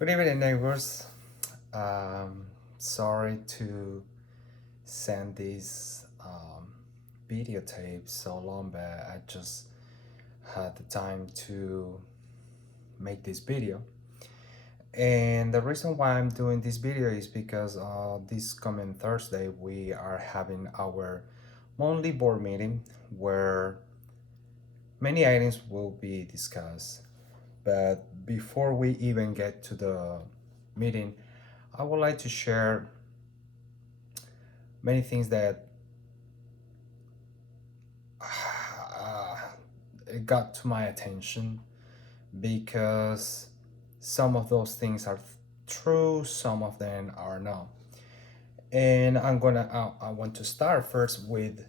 Good evening, neighbors. Um, Sorry to send this videotape so long, but I just had the time to make this video. And the reason why I'm doing this video is because this coming Thursday we are having our monthly board meeting where many items will be discussed. But before we even get to the meeting, I would like to share many things that it got to my attention because some of those things are true, some of them are not. And I want to start first with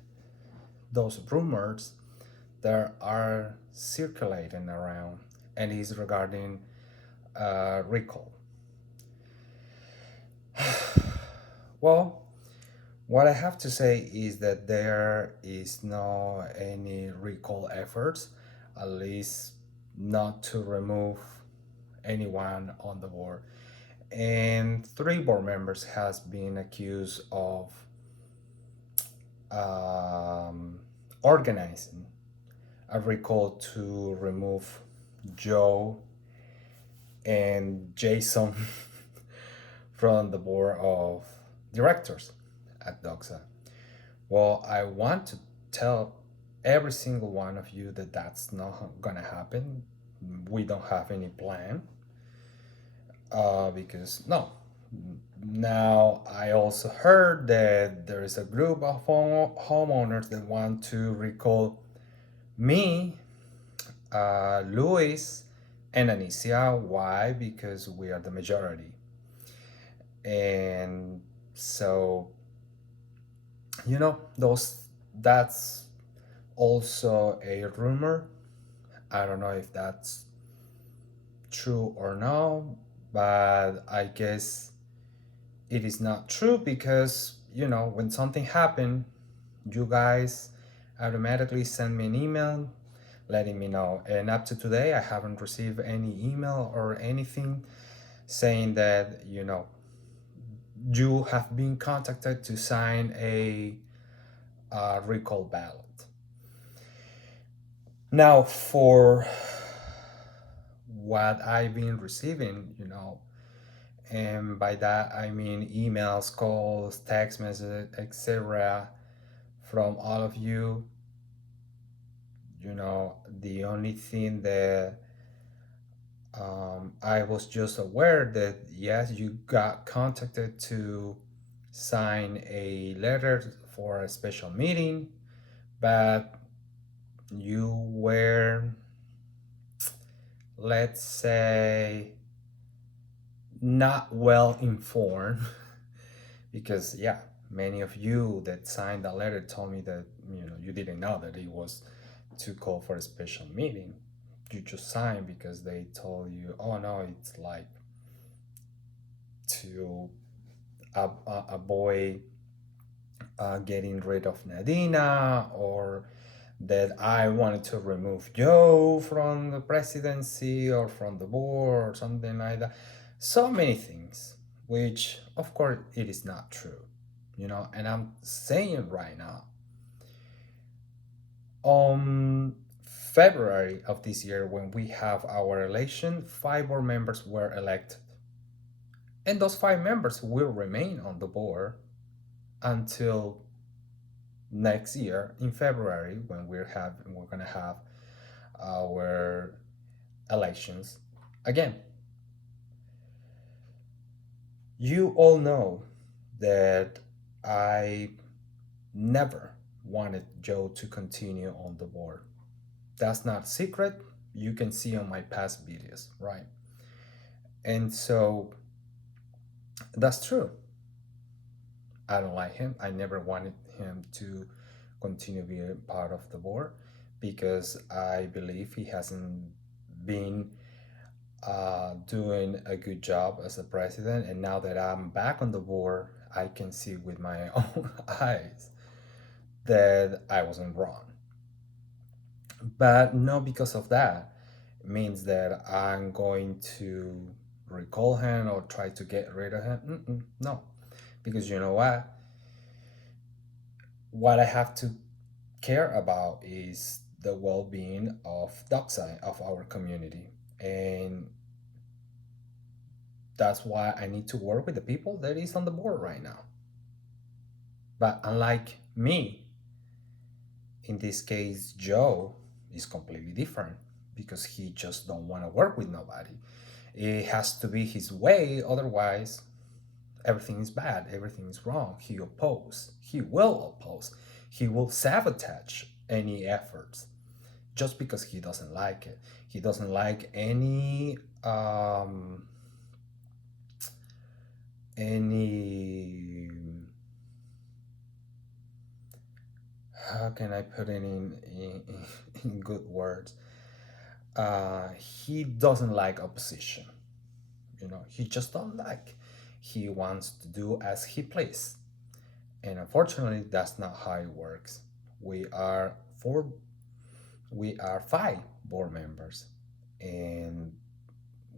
those rumors that are circulating around, and is regarding recall. Well, what I have to say is that there is no any recall efforts, at least not to remove anyone on the board. And three board members has been accused of um, organizing a recall to remove Joe and Jason from the board of directors at Doxa. Well, I want to tell every single one of you that that's not gonna happen. We don't have any plan because no. Now, I also heard that there is a group of homeowners that want to recall me, Luis, and Anicia. Why? Because we are the majority. And so, those that's also a rumor. I don't know if that's true or no, but I guess it is not true because, when something happened, you guys automatically send me an email letting me know. And up to today, I haven't received any email or anything saying that, you have been contacted to sign a recall ballot. Now, for what I've been receiving, and by that I mean emails, calls, text messages, etc., from all of you. The only thing that I was just aware that yes, you got contacted to sign a letter for a special meeting, but you were, let's say, not well informed because yeah, many of you that signed the letter told me that you didn't know that it was to call for a special meeting. You just signed because they told you, oh no, it's like to avoid getting rid of Nadina, or that I wanted to remove Joe from the presidency or from the board or something like that. So many things, which of course it is not true, and I'm saying right now, on February of this year, when we have our election, 5 board members were elected. And those 5 members will remain on the board until next year in February when we're gonna have our elections again. You all know that I never wanted Joe to continue on the board. That's not secret. You can see on my past videos, right? And so that's true. I don't like him. I never wanted him to continue being part of the board because I believe he hasn't been doing a good job as the president. And now that I'm back on the board, I can see with my own eyes that I wasn't wrong. But not because of that, it means that I'm going to recall him or try to get rid of him. No, because you know what I have to care about is the well-being of Dockside, of our community, and that's why I need to work with the people that is on the board right now. But unlike me, in this case, Joe is completely different because he just don't want to work with nobody. It has to be his way, otherwise everything is bad, everything is wrong. He will oppose, he will sabotage any efforts just because he doesn't like it. He doesn't like any how can I put it in good words? He doesn't like opposition. He just don't like. He wants to do as he please, and unfortunately, that's not how it works. We are four. We are five board members, and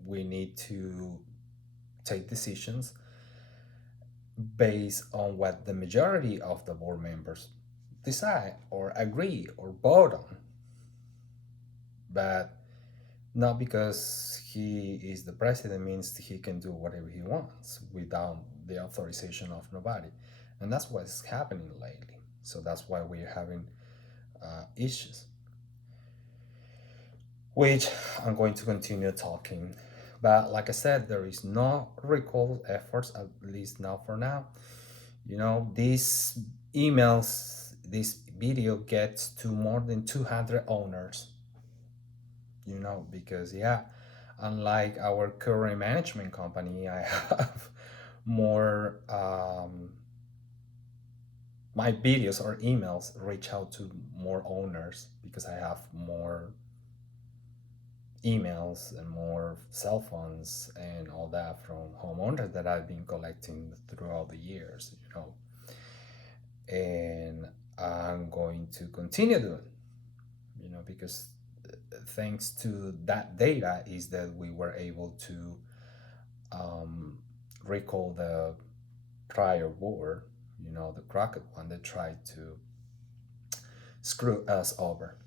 we need to take decisions based on what the majority of the board members decide or agree or vote on. But not because he is the president means he can do whatever he wants without the authorization of nobody. And that's what's happening lately. So that's why we're having issues, which I'm going to continue talking. But like I said, there is no recall efforts, at least not for now. These emails, this video gets to more than 200 owners, because yeah, unlike our current management company, I have more, my videos or emails reach out to more owners because I have more emails and more cell phones and all that from homeowners that I've been collecting throughout the years, and I'm going to continue doing, because thanks to that data is that we were able to um, recall the prior board, the Crockett one that tried to screw us over.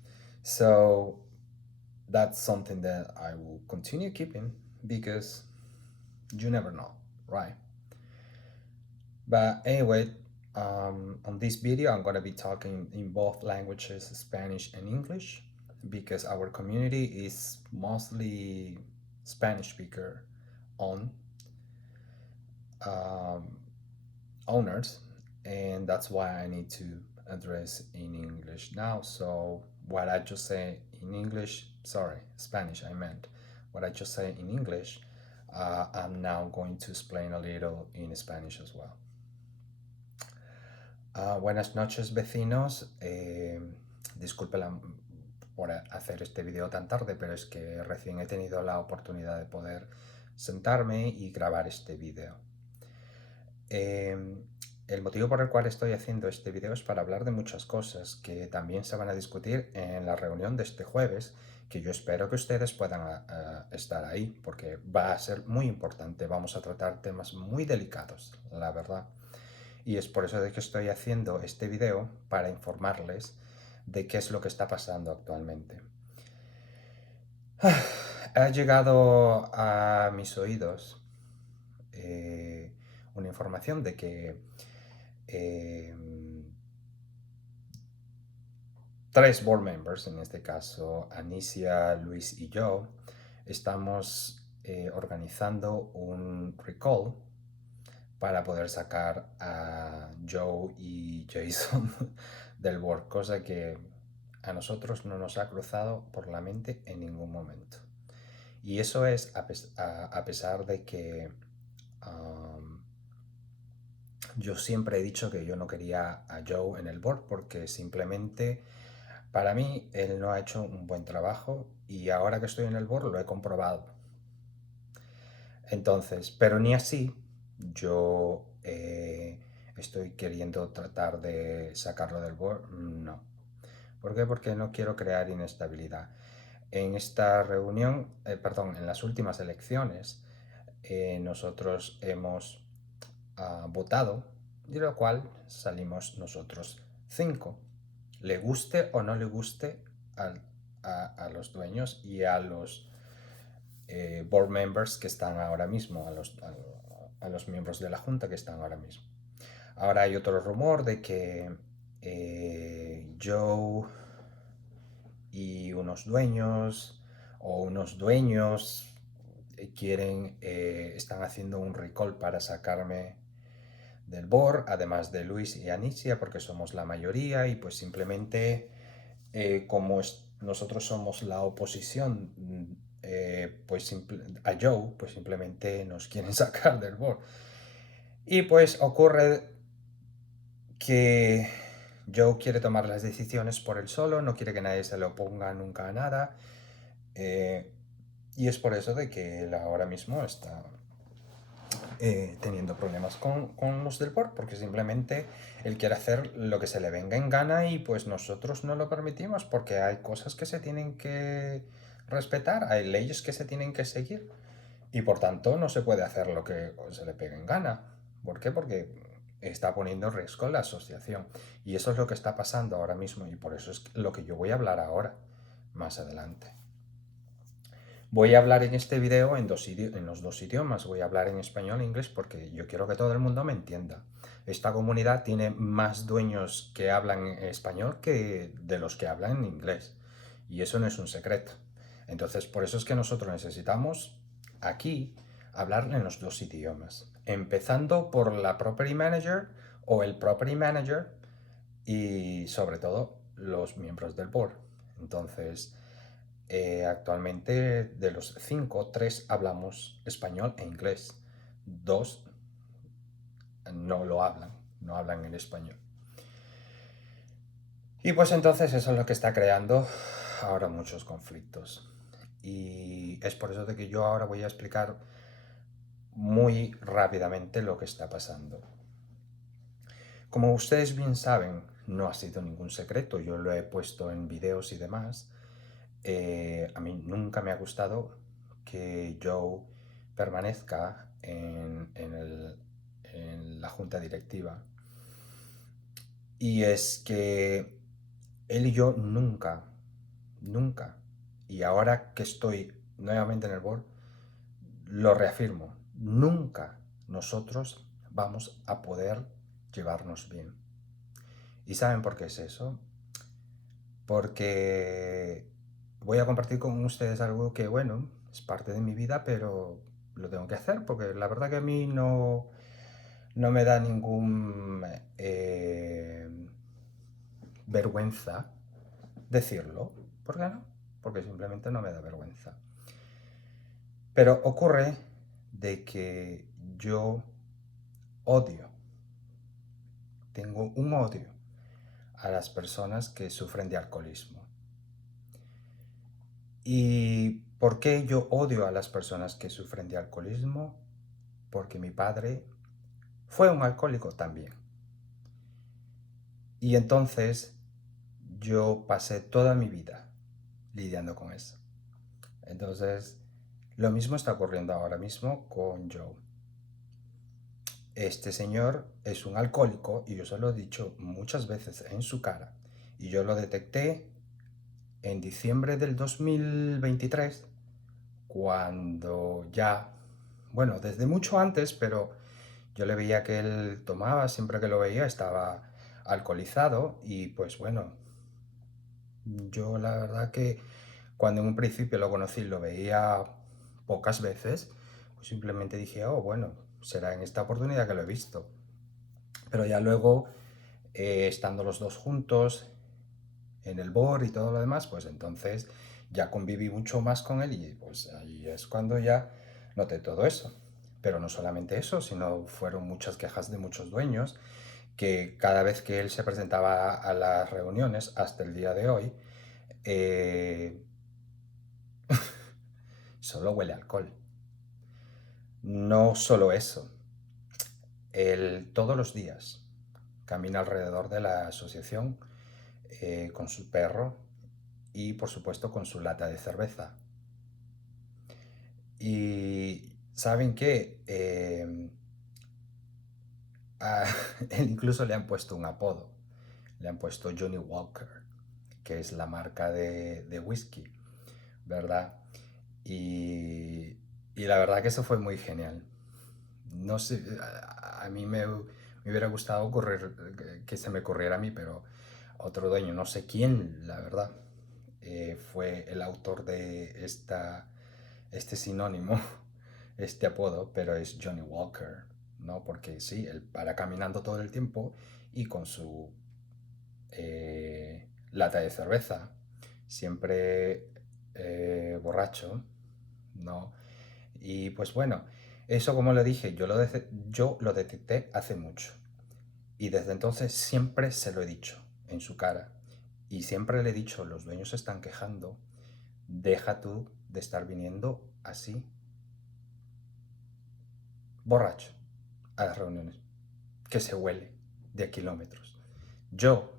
So that's something that I will continue keeping because you never know, right? But anyway, on this video, I'm going to be talking in both languages, Spanish and English, because our community is mostly Spanish speaker on um, owners, and that's why I need to address in English now. So what I just say in English, sorry, Spanish, I meant what I just say in English, I'm now going to explain a little in Spanish as well. Buenas noches, vecinos. Disculpe por hacer este video tan tarde, pero es que recién he tenido la oportunidad de poder sentarme y grabar este video. El motivo por el cual estoy haciendo este video es para hablar de muchas cosas que también se van a discutir en la reunión de este jueves, que yo espero que ustedes puedan estar ahí, porque va a ser muy importante. Vamos a tratar temas muy delicados, la verdad. Y es por eso de que estoy haciendo este video, para informarles de qué es lo que está pasando actualmente. Ha llegado a mis oídos una información de que 3 board members, en este caso Anicia, Luis y yo, estamos organizando un recall para poder sacar a Joe y Jason del board, cosa que a nosotros no nos ha cruzado por la mente en ningún momento. Y eso es a pesar de que yo siempre he dicho que yo no quería a Joe en el board porque simplemente para mí él no ha hecho un buen trabajo y ahora que estoy en el board lo he comprobado. Entonces, pero ni así yo estoy queriendo tratar de sacarlo del board. No. ¿Por qué? Porque no quiero crear inestabilidad. En esta reunión, perdón, en las últimas elecciones, nosotros hemos votado, de lo cual salimos nosotros 5. Le guste o no le guste a los dueños y a los board members que están ahora mismo, a los miembros de la junta que están ahora mismo. Ahora hay otro rumor de que Joe y unos dueños o unos dueños están haciendo un recall para sacarme del board, además de Luis y Anicia, porque somos la mayoría y pues simplemente como nosotros somos la oposición a Joe, pues simplemente nos quieren sacar del board. Y pues ocurre que Joe quiere tomar las decisiones por él solo, no quiere que nadie se le oponga nunca a nada. Y es por eso de que él ahora mismo está teniendo problemas con los del board, porque simplemente él quiere hacer lo que se le venga en gana y pues nosotros no lo permitimos porque hay cosas que se tienen que respetar, hay leyes que se tienen que seguir y por tanto no se puede hacer lo que se le pegue en gana. ¿Por qué? Porque está poniendo en riesgo la asociación y eso es lo que está pasando ahora mismo y por eso es lo que yo voy a hablar ahora, más adelante. Voy a hablar en este video en los dos idiomas, voy a hablar en español e inglés porque yo quiero que todo el mundo me entienda. Esta comunidad tiene más dueños que hablan español que de los que hablan en inglés y eso no es un secreto. Entonces por eso es que nosotros necesitamos aquí hablar en los dos idiomas, empezando por la Property Manager o el Property Manager y sobre todo los miembros del board. Entonces, actualmente de los 5, 3 hablamos español e inglés. 2 no lo hablan, no hablan el español. Y pues entonces eso es lo que está creando ahora muchos conflictos. Y es por eso de que yo ahora voy a explicar muy rápidamente lo que está pasando. Como ustedes bien saben, no ha sido ningún secreto, yo lo he puesto en videos y demás. A mí nunca me ha gustado que Joe permanezca en la junta directiva. Y es que él y yo nunca, y ahora que estoy nuevamente en el board, lo reafirmo, nunca nosotros vamos a poder llevarnos bien. ¿Y saben por qué es eso? Porque voy a compartir con ustedes algo que, bueno, es parte de mi vida, pero lo tengo que hacer porque la verdad que a mí no me da ningún vergüenza decirlo. ¿Por qué no? Porque simplemente no me da vergüenza. Pero ocurre de que yo odio, tengo un odio a las personas que sufren de alcoholismo. ¿Y por qué yo odio a las personas que sufren de alcoholismo? Porque mi padre fue un alcohólico también. Y entonces yo pasé toda mi vida lidiando con eso. Entonces, lo mismo está ocurriendo ahora mismo con Joe. Este señor es un alcohólico y yo se lo he dicho muchas veces en su cara. Y yo lo detecté en diciembre del 2023, cuando ya, bueno, desde mucho antes, pero yo le veía que él tomaba, siempre que lo veía estaba alcoholizado y pues bueno, yo la verdad que cuando en un principio lo conocí lo veía pocas veces, pues simplemente dije, oh bueno, será en esta oportunidad que lo he visto. Pero ya luego, estando los dos juntos en el board y todo lo demás, pues entonces ya conviví mucho más con él y pues ahí es cuando ya noté todo eso. Pero no solamente eso, sino fueron muchas quejas de muchos dueños que cada vez que él se presentaba a las reuniones, hasta el día de hoy, eh, solo huele a alcohol. No solo eso, él todos los días camina alrededor de la asociación con su perro y por supuesto con su lata de cerveza. Y ¿Saben qué? A él incluso le han puesto un apodo. Le han puesto Johnny Walker, que es la marca de whisky, ¿verdad? Y, y la verdad que eso fue muy genial. No sé, a mí me hubiera gustado que se me ocurriera a mí, pero otro dueño, no sé quién, la verdad, fue el autor de este sinónimo, este apodo, pero es Johnny Walker, ¿no? Porque sí, él para caminando todo el tiempo y con su lata de cerveza, siempre borracho, ¿no? Y pues bueno, eso como le dije, yo lo detecté hace mucho. Y desde entonces siempre se lo he dicho en su cara. Y siempre le he dicho, los dueños se están quejando, deja tú de estar viniendo así, borracho, a las reuniones, que se huele de a kilómetros. Yo,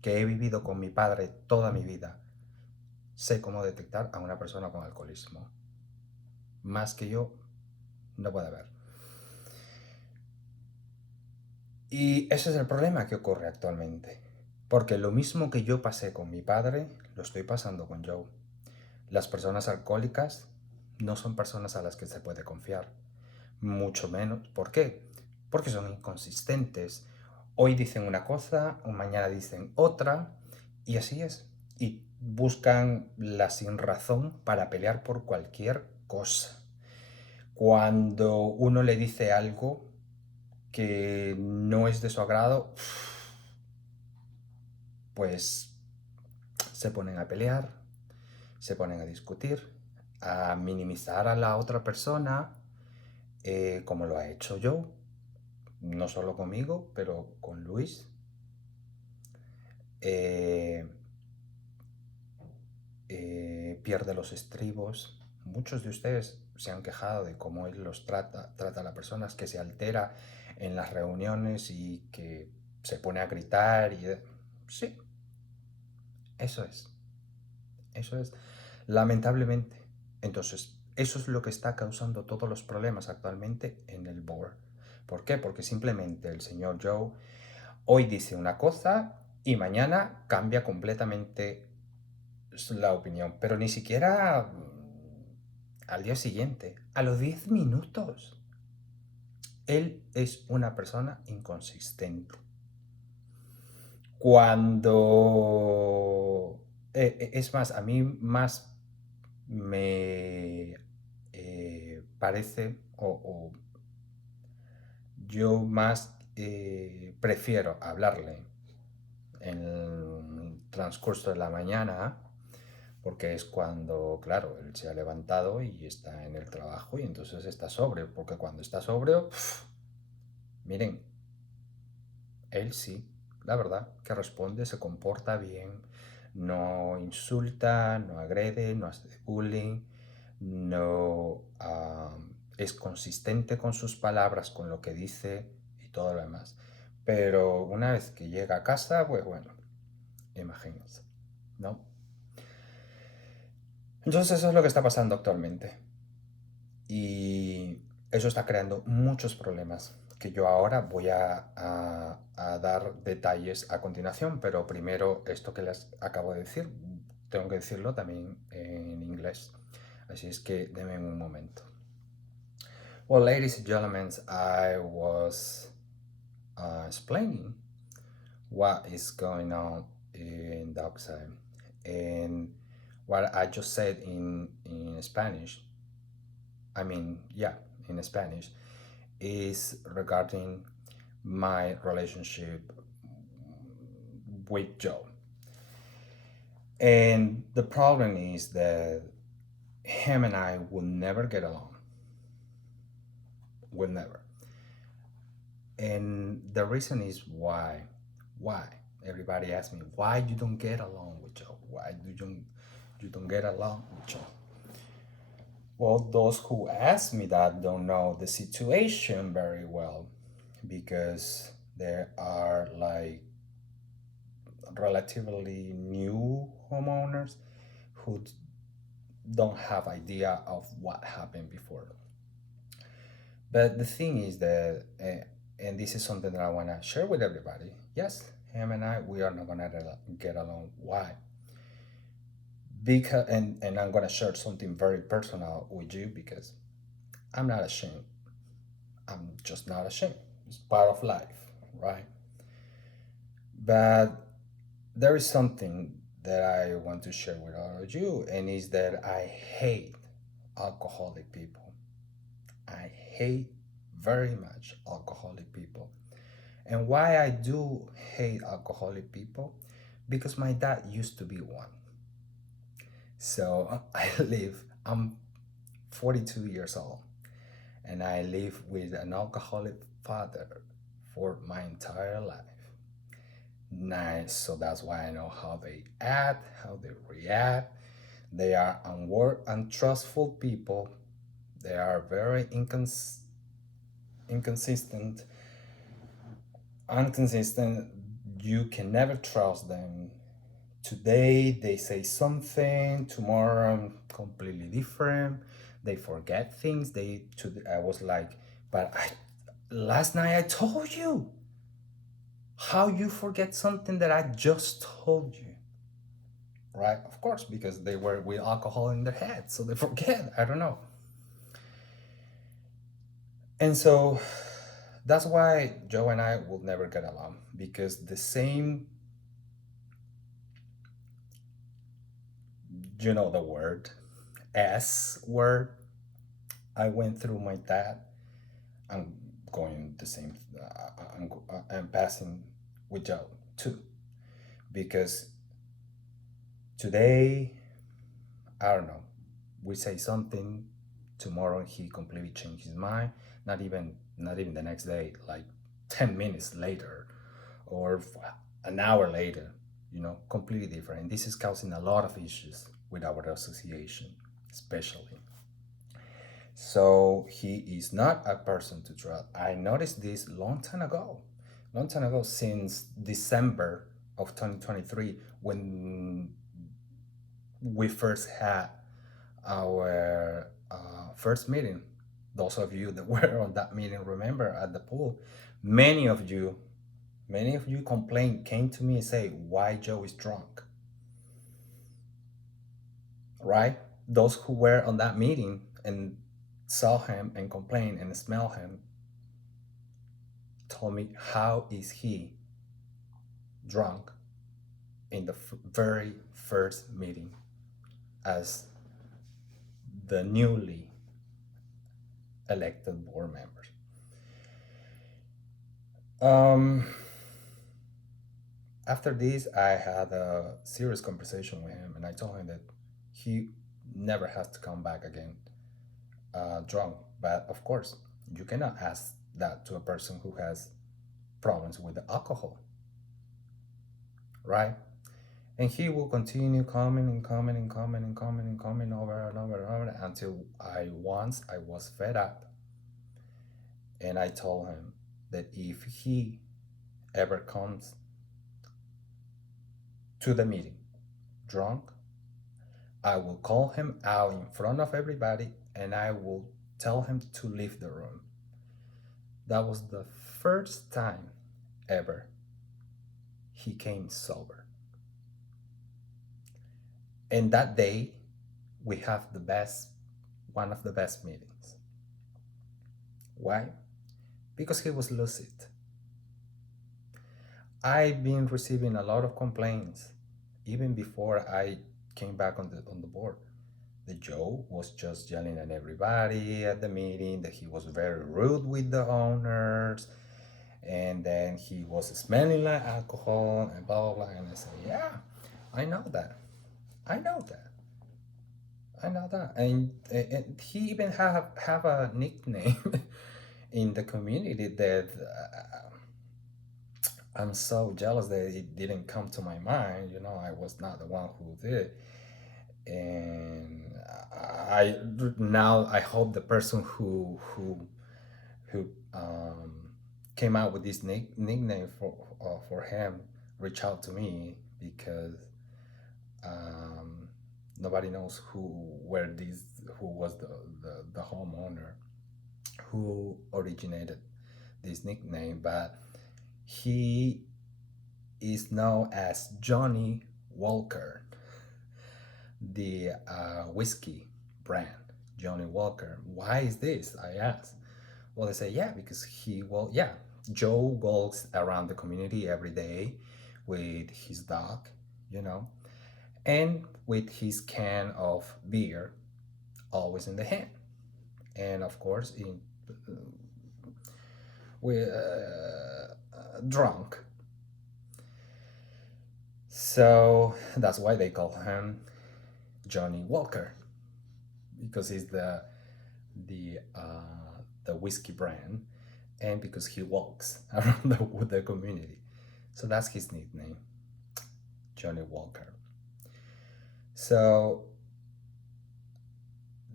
que he vivido con mi padre toda mi vida, sé cómo detectar a una persona con alcoholismo. Más que yo, no puede haber. Y ese es el problema que ocurre actualmente. Porque lo mismo que yo pasé con mi padre, lo estoy pasando con Joe. Las personas alcohólicas no son personas a las que se puede confiar. Mucho menos. ¿Por qué? Porque son inconsistentes. Hoy dicen una cosa, o mañana dicen otra, y así es. Y buscan la sinrazón para pelear por cualquier cosa. Cuando uno le dice algo que no es de su agrado, pues se ponen a pelear, se ponen a discutir, a minimizar a la otra persona, como lo ha hecho yo, no solo conmigo, pero con Luis. Eh, Pierde los estribos. Muchos de ustedes se han quejado de cómo él trata a las personas, que se altera en las reuniones y que se pone a gritar y... Sí, eso es. Eso es, lamentablemente. Entonces, eso es lo que está causando todos los problemas actualmente en el board. ¿Por qué? Porque simplemente el señor Joe hoy dice una cosa y mañana cambia completamente la opinión, pero ni siquiera al día siguiente, a los 10 minutos. Él es una persona inconsistente. Cuando... es más, a mí más me parece, o yo más prefiero hablarle en el transcurso de la mañana, porque es cuando, claro, él se ha levantado y está en el trabajo y entonces está sobrio, porque cuando está sobrio, miren, él sí, la verdad, que responde, se comporta bien, no insulta, no agrede, no hace bullying, no es consistente con sus palabras, con lo que dice y todo lo demás. Pero una vez que llega a casa, pues bueno, imagínense, ¿no? Entonces eso es lo que está pasando actualmente. Y eso está creando muchos problemas que yo ahora voy a dar detalles a continuación, pero primero esto que les acabo de decir, tengo que decirlo también en inglés. Así es que denme un momento. Well, ladies and gentlemen, I was explaining what is going on in Dockside. And what I just said in Spanish, I mean, yeah, in Spanish, is regarding my relationship with Joe. And the problem is that him and I will never get along. Will never. And the reason is why. Why? Everybody asks me, why you don't get along with Joe? Why you don't get along with Joe? Well, those who ask me that don't know the situation very well because there are like relatively new homeowners who don't have idea of what happened before. But the thing is that, and this is something that I want to share with everybody. Yes, him and I, we are not gonna get along. Why? Because, and I'm gonna share something very personal with you because I'm not ashamed. I'm just not ashamed. It's part of life, right? But there is something that I want to share with all of you, and is that I hate alcoholic people. I hate very much alcoholic people. And why I do hate alcoholic people? Because my dad used to be one. So I'm 42 years old, and I live with an alcoholic father for my entire life. Nice. So that's why I know how they act, how they react. They are untrustful people. They are very inconsistent, inconsistent. You can never trust them. Today they say something, tomorrow completely different. They forget things. I was like, but I last night I told you. How you forget something that I just told you? Right? Of course, because they were with alcohol in their head, so they forget. I don't know. And so that's why Joe and I will never get along, because the same, the word, S word, I went through my dad. I'm going the same, I'm passing with Joe too, because today, I don't know, we say something, tomorrow he completely changed his mind. Not even the next day, like 10 minutes later, or an hour later, completely different. And this is causing a lot of issues with our association, especially. So he is not a person to trust. I noticed this long time ago, since December of 2023, when we first had our first meeting. Those of you that were on that meeting, remember, at the pool, many of you, many of you complained, came to me and say, why Joe is drunk, right? Those who were on that meeting and saw him and complained and smell him told me, how is he drunk in the very first meeting as the newly elected board members? Um, After this, I had a serious conversation with him, and I told him that he never has to come back again drunk. But of course, you cannot ask that to a person who has problems with the alcohol, right? And he will continue coming and coming and coming and coming and coming over and over and over until I was fed up, and I told him that if he ever comes to the meeting drunk, I will call him out in front of everybody and I will tell him to leave the room. That was the first time ever he came sober. And that day, we have one of the best meetings. Why? Because he was lucid. I've been receiving a lot of complaints even before I came back on the board. That Joe was just yelling at everybody at the meeting, that he was very rude with the owners, and then he was smelling like alcohol and blah blah blah. And I said, yeah, I know that. I know that. I know that. And he even have a nickname in the community that I'm so jealous that it didn't come to my mind. I was not the one who did it. And I now I hope the person who came out with this nickname for him reach out to me, because um, nobody knows who was the homeowner. who originated this nickname, but he is known as Johnny Walker, the whiskey brand. Johnny Walker. Why is this? I asked. Well, they say, yeah, because yeah, Joe walks around the community every day with his dog, you know, and with his can of beer always in the hand. And of course, we drunk. So that's why they call him Johnny Walker, because he's the whiskey brand, and because he walks around the community. So that's his nickname, Johnny Walker. So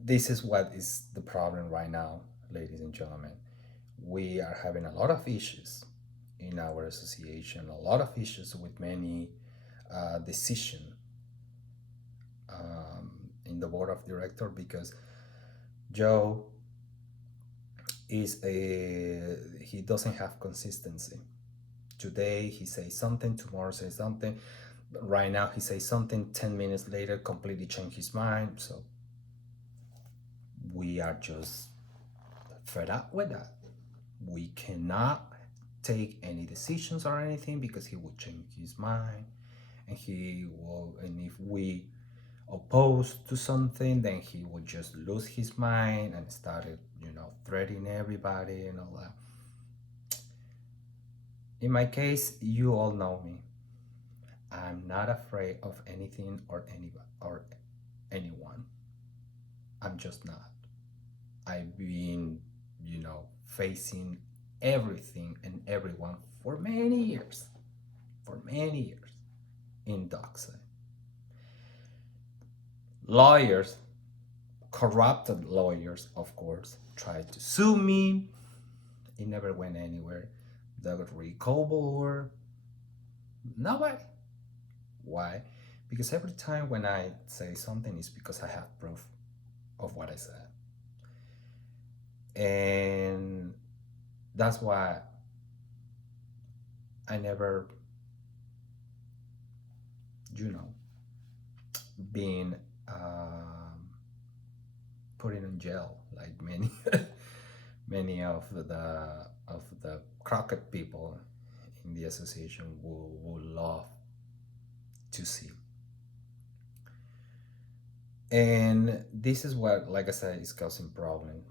this is what is the problem right now, ladies and gentlemen. We are having a lot of issues in our association, a lot of issues with many decision in the board of director, because Joe is a he doesn't have consistency. Today he says something, tomorrow says something. Right now he says something, 10 minutes later completely change his mind. So we are just fed up with that. We cannot take any decisions or anything because he will change his mind, and if we oppose to something, then he would just lose his mind and started, threatening everybody and all that. In my case, you all know me. I'm not afraid of anything or anybody or anyone. I'm just not. I've been, facing everything and everyone for many years. For many years in Doxa. Lawyers, corrupted lawyers, of course, tried to sue me. It never went anywhere. The recall board, nobody. Why? Because every time when I say something, it's because I have proof of what I said. And that's why I never, been put in jail like many many of the crooked people in the association will love to see. And this is what, like I said, is causing problem.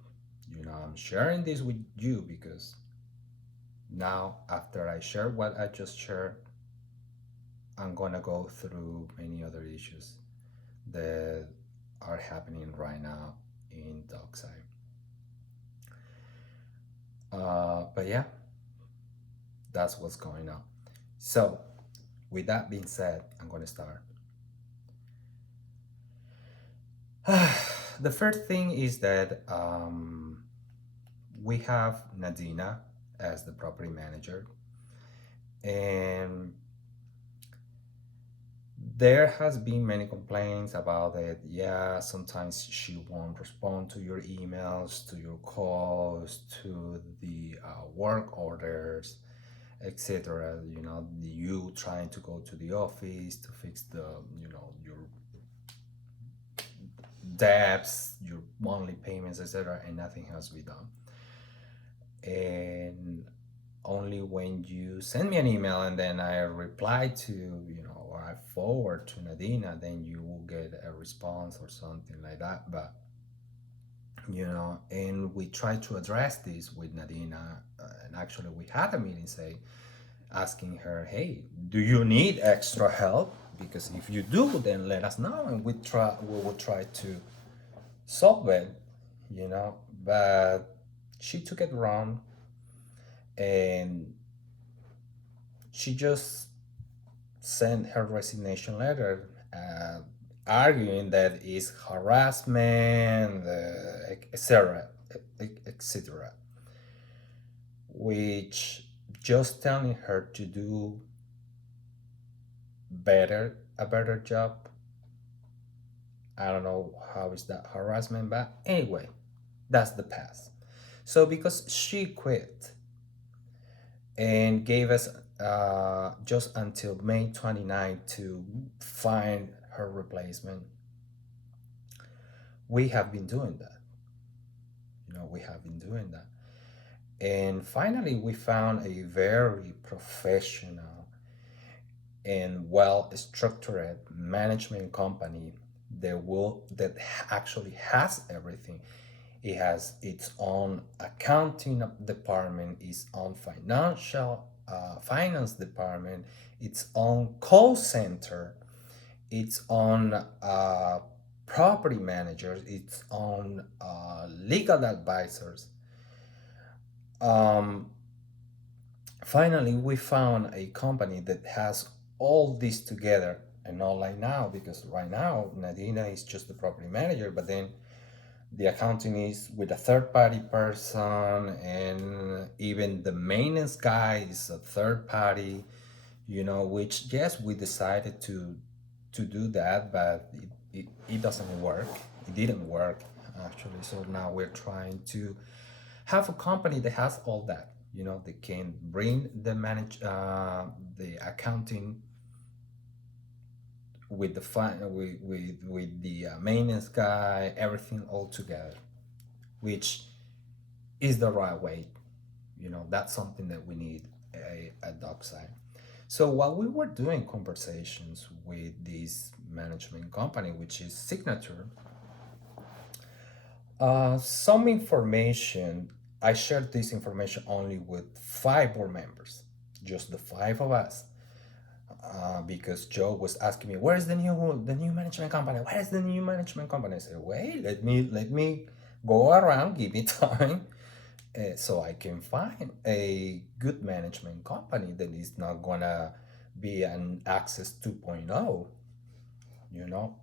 I'm sharing this with you because now, after I share what I just shared, I'm gonna go through many other issues that are happening right now in Dockside. But yeah, that's what's going on. So, with that being said, I'm gonna start. The first thing is that we have Nadina as the property manager, and there has been many complaints about it. Yeah, sometimes she won't respond to your emails, to your calls, to the work orders, etc. You trying to go to the office to fix your debts, your monthly payments, etc., and nothing has been done. And only when you send me an email and then I reply to, or I forward to Nadina, then you will get a response or something like that. But, and we try to address this with Nadina. And actually, we had a meeting, asking her, hey, do you need extra help? Because if you do, then let us know and we will try to solve it, But she took it wrong, and she just sent her resignation letter, arguing that it's harassment, etc., etc. Which just telling her to do a better job. I don't know how is that harassment, but anyway, that's the past. So because she quit and gave us just until May 29 to find her replacement, we have been doing that. We have been doing that. And finally, we found a very professional and well structured management company that actually has everything. It has its own accounting department, its own financial finance department, its own call center, its own property managers, its own legal advisors. Um, Finally, we found a company that has all this together, and not like now, because right now Nadina is just the property manager, but then the accounting is with a third party person, and even the maintenance guy is a third party, which, yes, we decided to do that, but it doesn't work. It didn't work, actually. So now we're trying to have a company that has all that. They can bring the accounting with the with the maintenance guy, everything all together, which is the right way. That's something that we need at Dockside. So while we were doing conversations with this management company, which is Signature, some information, I shared this information only with five board members, just the five of us, because Joe was asking me, "Where's the new management company? Where is the new management company?" I said, "Wait, let me go around, give me time, so I can find a good management company that is not gonna be an Access 2.0, you know."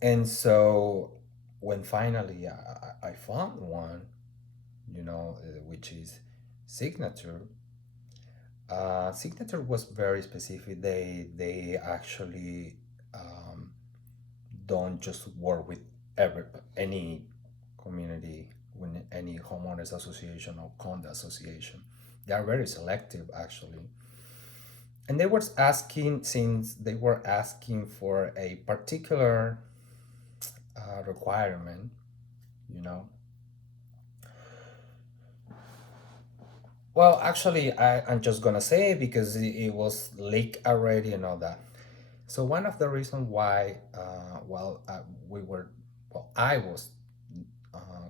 And so when finally I found one, which is Signature. Signature was very specific. They actually um, don't just work with any community, with any homeowners association or condo association. They are very selective, actually. And they were asking, since they were asking for a particular requirement, you know. Well, actually, I'm just gonna say it because it was leaked already and all that. So one of the reasons why, we were, well, I was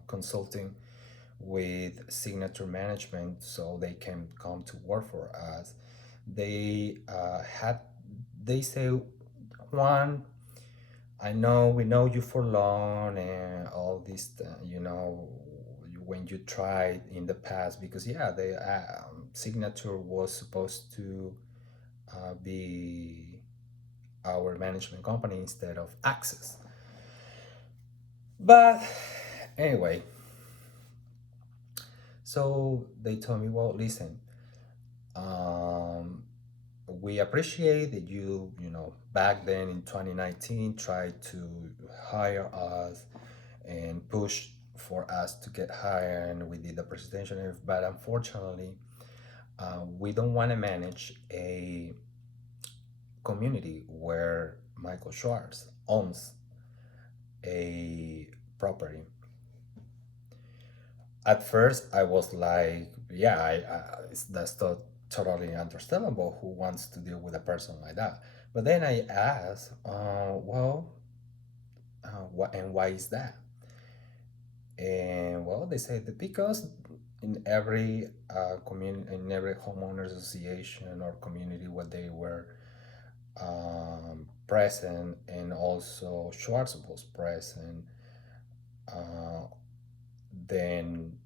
consulting with Signature Management so they can come to work for us. They they say, Juan, I know we know you for long and all this, when you tried in the past, because yeah, the Signature was supposed to be our management company instead of Access. But anyway, so they told me, well, listen, um, we appreciate that back then in 2019 tried to hire us and push for us to get hired, and we did the presentation, but unfortunately, we don't want to manage a community where Michael Schwartz owns a property. At first, I was like, yeah, that's totally understandable. Who wants to deal with a person like that? But then I asked, well, what and why is that? And well, they said that because in every community, in every homeowners association or community where they were present, and also Schwartz was present, uh, then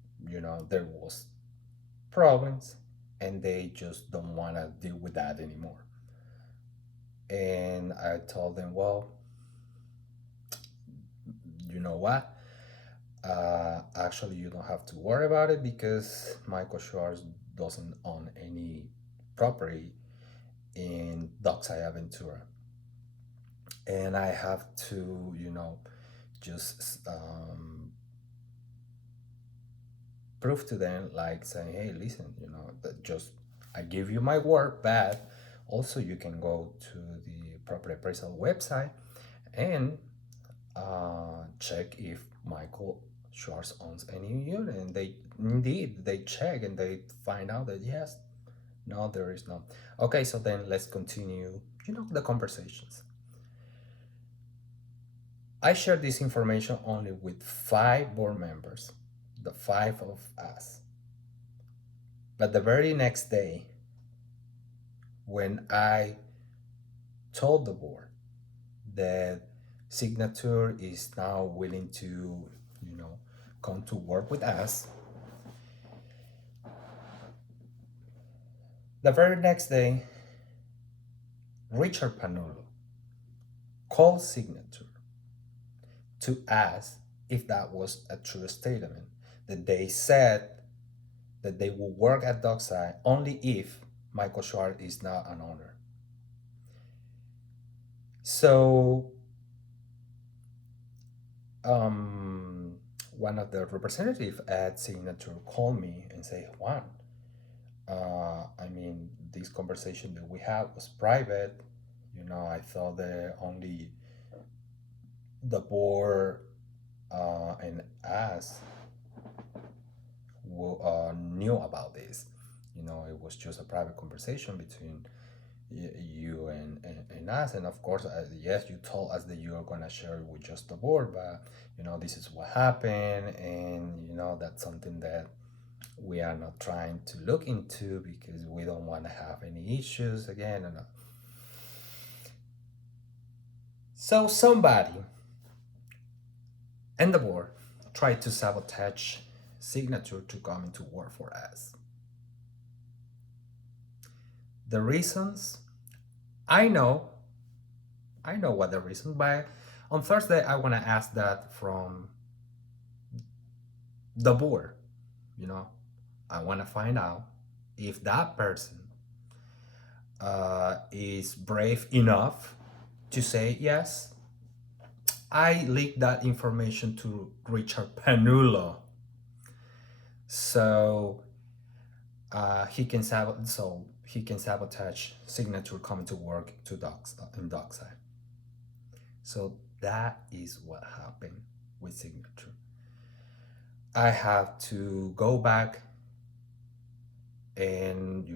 there was problems, and they just don't want to deal with that anymore. And I told them, well, you know what? Actually, you don't have to worry about it because Michael Schwartz doesn't own any property in Dockside Aventura. And I have to, just proof to them, like saying, hey, listen, that just I give you my word, but also you can go to the property appraisal website and check if Michael Schwartz owns any unit. And they indeed they check and they find out that yes, no, there is no. Okay, so then let's continue, the conversations. I shared this information only with 5 board members, the 5 of us. But the very next day, when I told the board that Signature is now willing to, come to work with us, the very next day, Richard Panulo called Signature to ask if that was a true statement. That they said that they will work at Dockside only if Michael Schwartz is not an owner. So one of the representatives at Signature called me and say, Juan, I mean, this conversation that we had was private. I thought that only the board and us knew about this. It was just a private conversation between you and us. And of course, yes, you told us that you are going to share it with just the board, but this is what happened. And that's something that we are not trying to look into because we don't want to have any issues again. So somebody and the board tried to sabotage Signature to come into work for us. The reasons, I know what the reasons, but on Thursday I want to ask that from the board. I want to find out if that person is brave enough to say, yes, I leaked that information to Richard Panulo, so he can sabotage Signature coming to work in Dockside. So that is what happened with Signature. I have to go back and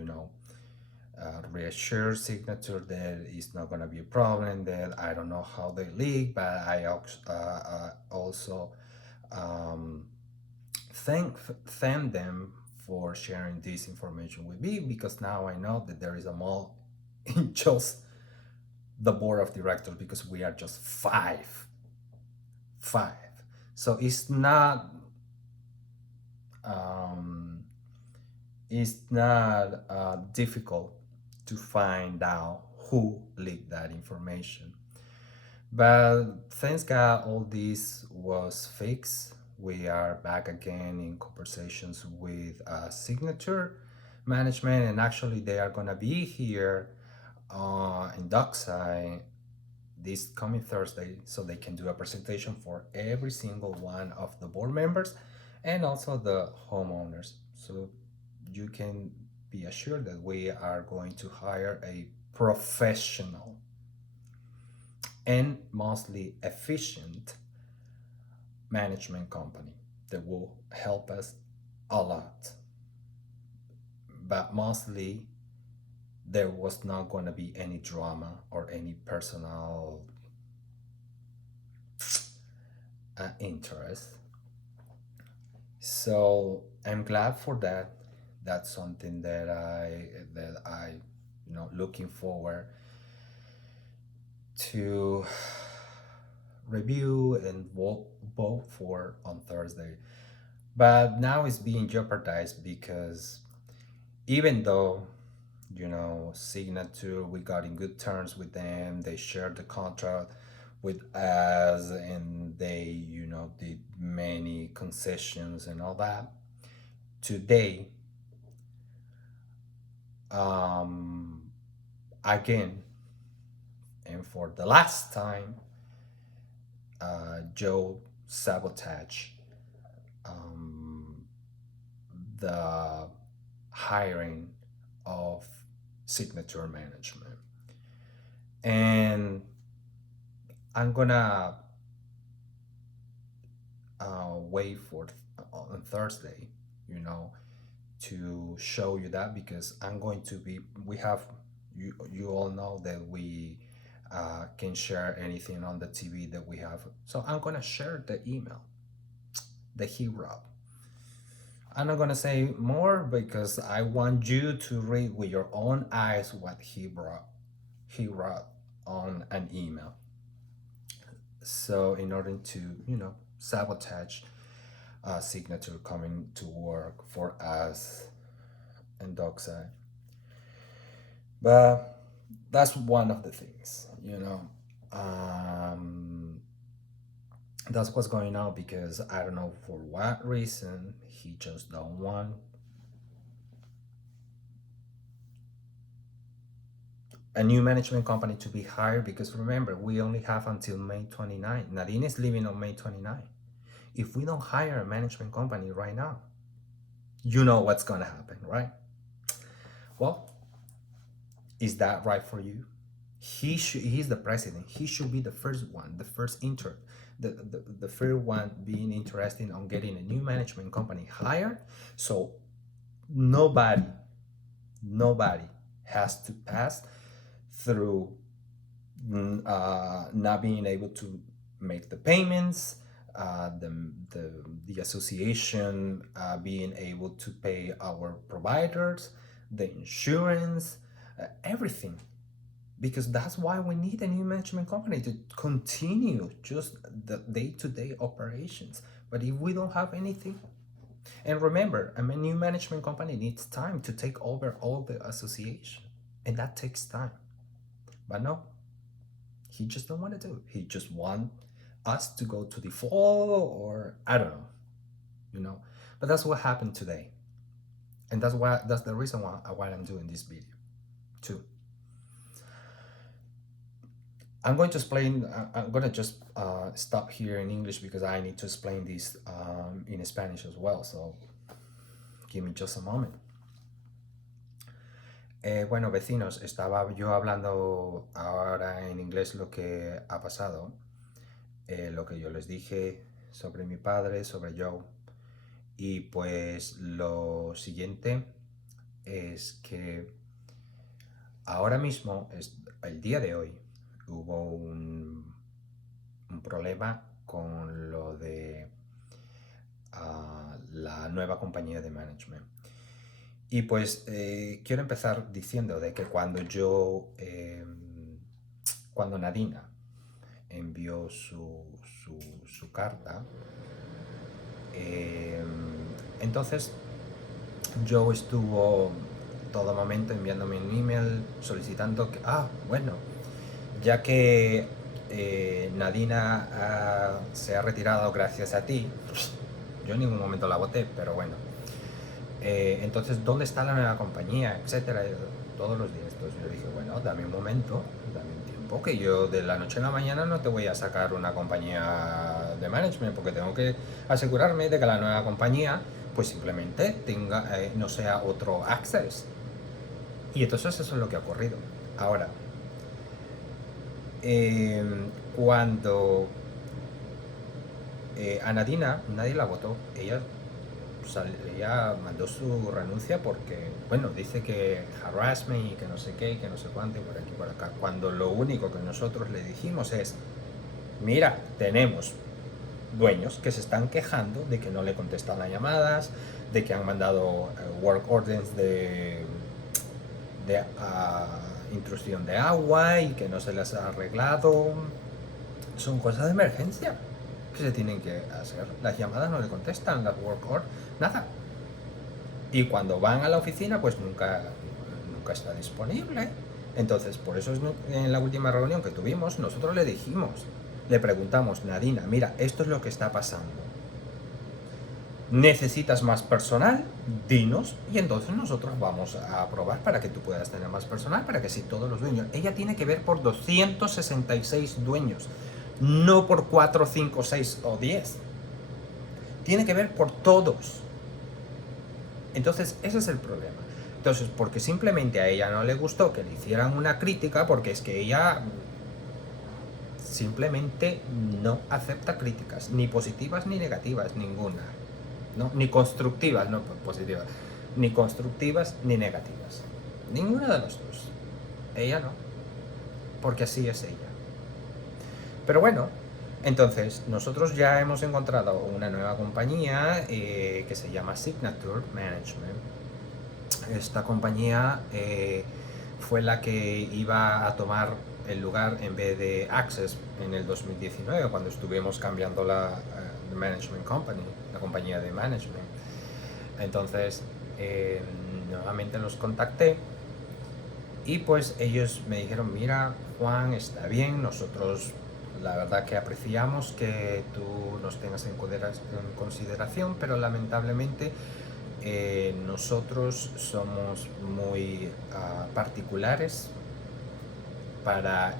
reassure Signature that it's not going to be a problem, that I don't know how they leak, but I also thank them for sharing this information with me, because now I know that there is a mole in just the board of directors, because we are just five. So it's not difficult to find out who leaked that information. But thanks God, all this was fixed. We are back again in conversations with Signature management, and actually they are gonna be here in Dockside this coming Thursday, so they can do a presentation for every single one of the board members and also the homeowners. So you can be assured that we are going to hire a professional and mostly efficient management company that will help us a lot. But mostly, there was not going to be any drama or any personal interest. So I'm glad for that. That's something that I looking forward to review and vote for on Thursday. But now it's being jeopardized because even though Signature, we got in good terms with them, they shared the contract with us, and they did many concessions and all that. Today, again, and for the last time, Joe sabotage um, the hiring of signature management. And I'm gonna wait for on Thursday, you know, to show you that, because I'm going to be, we have, you all know that we can share anything on the TV that we have. So I'm gonna share the email that he wrote. I'm not gonna say more because I want you to read with your own eyes what he wrote on an email. So in order to, sabotage signature coming to work for us and Dockside. But that's one of the things, Um, that's what's going on, because I don't know for what reason he just don't want a new management company to be hired, because remember, we only have until May 29. Nadine is leaving on May 29. If we don't hire a management company right now, you know what's gonna happen, right? Well, is that right for you? He's the president. He should be the first one, the first the first one being interested on getting a new management company hired. So nobody has to pass through not being able to make the payments, the association being able to pay our providers, the insurance, everything. Because that's why we need a new management company to continue just the day-to-day operations. But if we don't have anything, and remember, a new management company needs time to take over all the association, and that takes time. But no, he just don't want to do it. He just want us to go to the fall, or I don't know. But that's what happened today, and that's the reason why I'm doing this video too. I'm going to explain. I'm going to just stop here in English because I need to explain this in Spanish as well. So give me just a moment. Bueno, vecinos, estaba yo hablando ahora en inglés lo que ha pasado, lo que yo les dije sobre mi padre, sobre Joe. Y pues lo siguiente es que ahora mismo, el día de hoy, hubo un problema con lo de la nueva compañía de management. Y pues quiero empezar diciendo de que cuando Nadina envió su carta, entonces Joe estuvo todo momento enviándome un email solicitando que, bueno, ya que Nadina se ha retirado gracias a ti, yo en ningún momento la voté, pero bueno, entonces, ¿dónde está la nueva compañía? Etcétera, todos los días. Entonces yo dije, bueno, dame un momento, dame un tiempo, que yo de la noche a la mañana no te voy a sacar una compañía de management, porque tengo que asegurarme de que la nueva compañía pues simplemente tenga, no sea otro Access. Y entonces eso es lo que ha ocurrido. Ahora, cuando a Nadina nadie la votó, ella mandó su renuncia porque, bueno, dice que harassment y que no sé qué, y que no sé cuánto, y por aquí y por acá, cuando lo único que nosotros le dijimos es, mira, tenemos dueños que se están quejando de que no le contestan las llamadas, de que han mandado work orders de intrusión de agua y que no se les ha arreglado. Son cosas de emergencia que se tienen que hacer. Las llamadas no le contestan, las work orders, nada. Y cuando van a la oficina, pues nunca está disponible. Entonces, por eso en la última reunión que tuvimos, nosotros le dijimos, le preguntamos, Nadina, mira, esto es lo que está pasando. ¿Necesitas más personal? Dinos, y entonces nosotros vamos a aprobar para que tú puedas tener más personal, para que si todos los dueños. Ella tiene que ver por 266 dueños, no por 4, 5, 6 o 10. Tiene que ver por todos. Entonces, ese es el problema. Entonces, porque simplemente a ella no le gustó que le hicieran una crítica, porque es que ella simplemente no acepta críticas, ni positivas ni negativas, ninguna. ¿No? Ni constructivas, no positivas, ni constructivas ni negativas. Ninguna de las dos. Ella no, porque así es ella. Pero bueno, entonces nosotros ya hemos encontrado una nueva compañía que se llama Signature Management. Esta compañía fue la que iba a tomar el lugar en vez de Access en el 2019, cuando estuvimos cambiando la Management Company, la compañía de management. Entonces, nuevamente los contacté y pues ellos me dijeron, mira Juan, está bien, nosotros la verdad que apreciamos que tú nos tengas en consideración, pero lamentablemente nosotros somos muy particulares para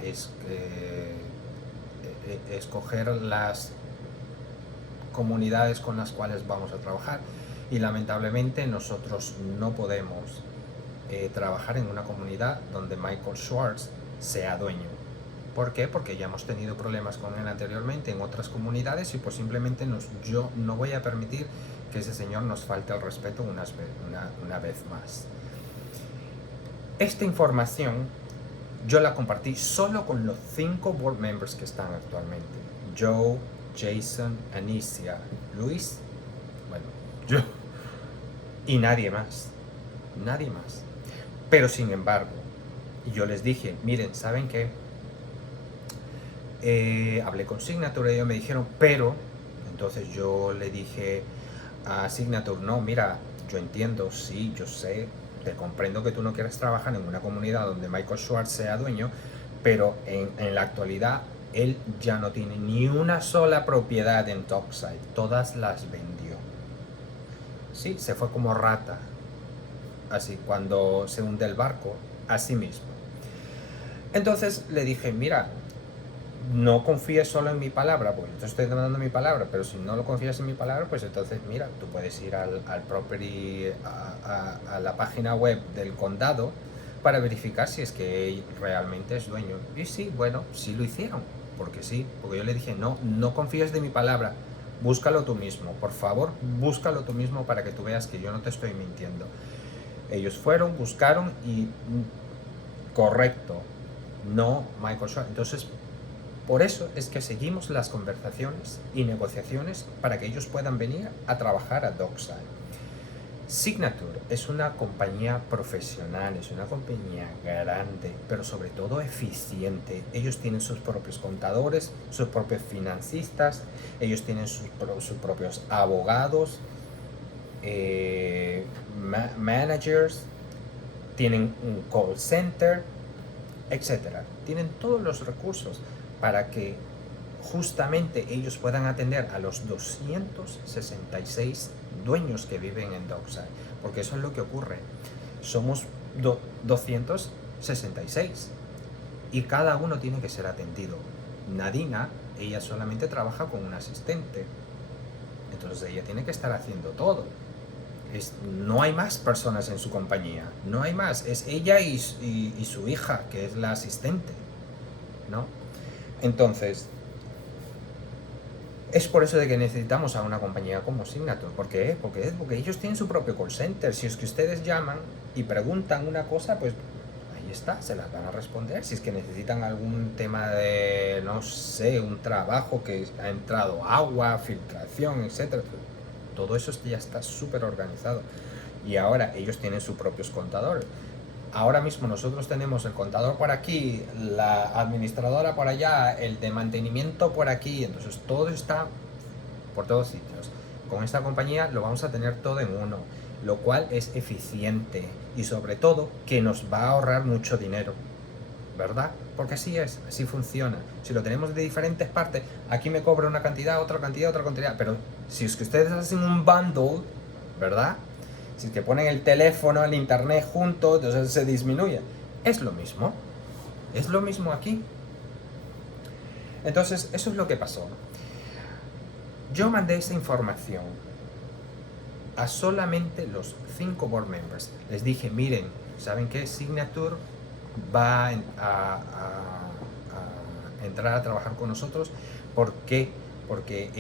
escoger las comunidades con las cuales vamos a trabajar, y lamentablemente nosotros no podemos trabajar en una comunidad donde Michael Schwartz sea dueño. ¿Por qué? Porque ya hemos tenido problemas con él anteriormente en otras comunidades y pues simplemente yo no voy a permitir que ese señor nos falte el respeto una vez más. Esta información yo la compartí solo con los 5 board members que están actualmente. Joe, Jason, Anicia, Luis, bueno, yo y nadie más. Nadie más. Pero sin embargo, yo les dije, miren, ¿saben qué? Hablé con Signature y ellos me dijeron, pero, entonces yo le dije a Signature, no, mira, yo entiendo, sí, yo sé, te comprendo que tú no quieres trabajar en una comunidad donde Michael Schwartz sea dueño, pero en la actualidad él ya no tiene ni una sola propiedad en Dockside, todas las vendió. Sí, se fue como rata, así cuando se hunde el barco, así mismo. Entonces le dije, mira, no confíes solo en mi palabra, porque yo te estoy dando mi palabra, pero si no lo confías en mi palabra, pues entonces mira, tú puedes ir al property, a la página web del condado para verificar si es que él realmente es dueño. Y sí, bueno, sí lo hicieron, porque yo le dije, no confíes de mi palabra, búscalo tú mismo, por favor, búscalo tú mismo para que tú veas que yo no te estoy mintiendo. Ellos fueron, buscaron y correcto, no Michael Schwartz. Entonces, por eso es que seguimos las conversaciones y negociaciones para que ellos puedan venir a trabajar a Dockside. Signature es una compañía profesional, es una compañía grande, pero sobre todo eficiente. Ellos tienen sus propios contadores, sus propios financistas, ellos tienen sus propios abogados, managers, tienen un call center, etcétera. Tienen todos los recursos para que justamente ellos puedan atender a los 266 dueños que viven en Dockside, porque eso es lo que ocurre. Somos 266 y cada uno tiene que ser atendido. Nadina, ella solamente trabaja con un asistente, entonces ella tiene que estar haciendo todo. No hay más personas en su compañía, no hay más, es ella y su hija, que es la asistente, ¿no? Entonces, es por eso de que necesitamos a una compañía como Signature. ¿Por qué? Porque ellos tienen su propio call center. Si es que ustedes llaman y preguntan una cosa, pues ahí está, se las van a responder. Si es que necesitan algún tema de, no sé, un trabajo que ha entrado agua, filtración, etcétera, todo eso ya está súper organizado. Y ahora ellos tienen sus propios contadores. Ahora mismo nosotros tenemos el contador por aquí, la administradora por allá, el de mantenimiento por aquí, entonces todo está por todos sitios. Con esta compañía lo vamos a tener todo en uno, lo cual es eficiente y sobre todo que nos va a ahorrar mucho dinero, ¿verdad? Porque así es, así funciona. Si lo tenemos de diferentes partes, aquí me cobra una cantidad, otra cantidad, otra cantidad, pero si es que ustedes hacen un bundle, ¿verdad? Si es que ponen el teléfono, el internet juntos, entonces se disminuye. Es lo mismo aquí. Entonces, eso es lo que pasó. Yo mandé esa información a solamente los 5 board members. Les dije, miren, ¿saben qué? Signature va a entrar a trabajar con nosotros. ¿Por qué? Porque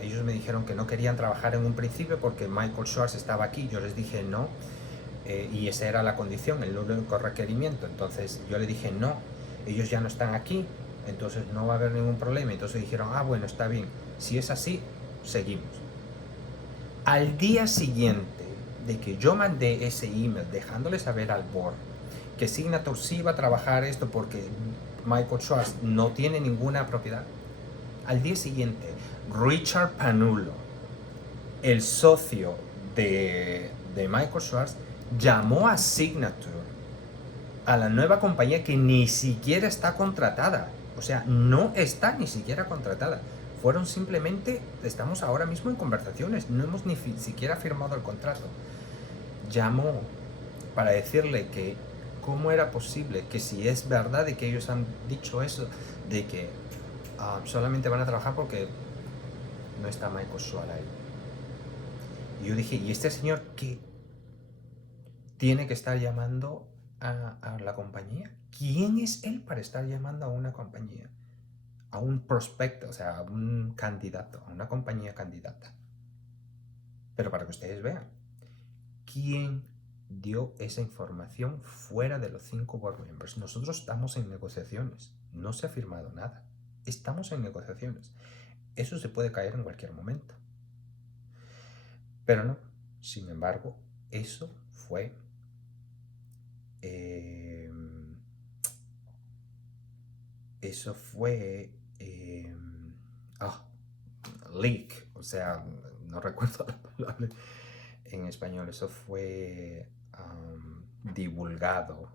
ellos me dijeron que no querían trabajar en un principio porque Michael Schwartz estaba aquí. Yo les dije no, y esa era la condición, el único requerimiento. Entonces yo le dije no, ellos ya no están aquí, entonces no va a haber ningún problema. Entonces dijeron, ah, bueno, está bien, si es así, seguimos. Al día siguiente de que yo mandé ese email dejándole saber al board que Signature sí iba a trabajar esto porque Michael Schwartz no tiene ninguna propiedad, al día siguiente Richard Panulo, el socio de Michael Schwartz, llamó a Signature, a la nueva compañía que ni siquiera está contratada. O sea, no está ni siquiera contratada. Fueron simplemente, estamos ahora mismo en conversaciones, no hemos ni siquiera firmado el contrato. Llamó para decirle que cómo era posible, que si es verdad de que ellos han dicho eso, de que solamente van a trabajar porque no está Michael Schwartz ahí. Y yo dije, ¿y este señor qué tiene que estar llamando a la compañía? ¿Quién es él para estar llamando a una compañía? A un prospecto, o sea, a un candidato, a una compañía candidata. Pero para que ustedes vean, ¿quién dio esa información fuera de los 5 board members? Nosotros estamos en negociaciones, no se ha firmado nada. Estamos en negociaciones. Eso se puede caer en cualquier momento. Pero no, sin embargo, eso fue leak, o sea, no recuerdo la palabra en español. Eso fue divulgado,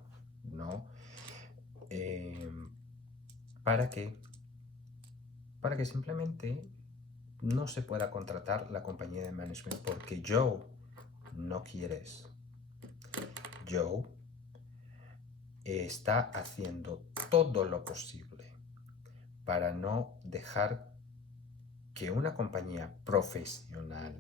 ¿no? ¿Para qué? Para que simplemente no se pueda contratar la compañía de management porque Joe no quiere eso. Joe está haciendo todo lo posible para no dejar que una compañía profesional,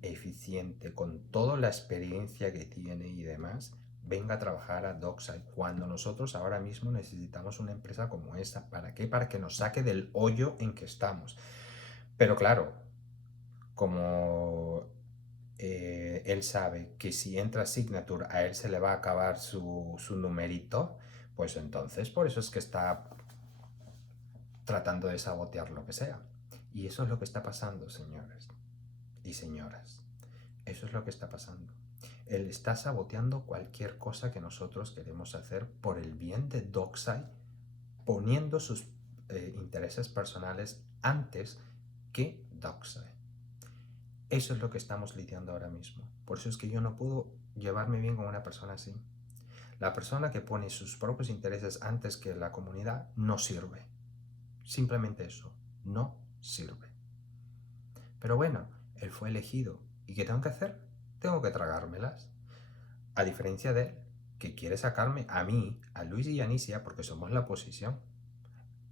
eficiente, con toda la experiencia que tiene y demás, venga a trabajar a Dockside cuando nosotros ahora mismo necesitamos una empresa como esa. ¿Para qué? Para que nos saque del hoyo en que estamos. Pero claro, como él sabe que si entra Signature a él se le va a acabar su numerito, pues entonces por eso es que está tratando de sabotear lo que sea. Y eso es lo que está pasando, señores y señoras. Eso es lo que está pasando. Él está saboteando cualquier cosa que nosotros queremos hacer por el bien de Dockside, poniendo sus intereses personales antes que Dockside. Eso es lo que estamos lidiando ahora mismo. Por eso es que yo no puedo llevarme bien con una persona así. La persona que pone sus propios intereses antes que la comunidad no sirve. Simplemente eso, no sirve. Pero bueno, él fue elegido. ¿Y qué tengo que hacer? Tengo que tragármelas. A diferencia de él, que quiere sacarme a mí, a Luis y Anicia, porque somos la oposición.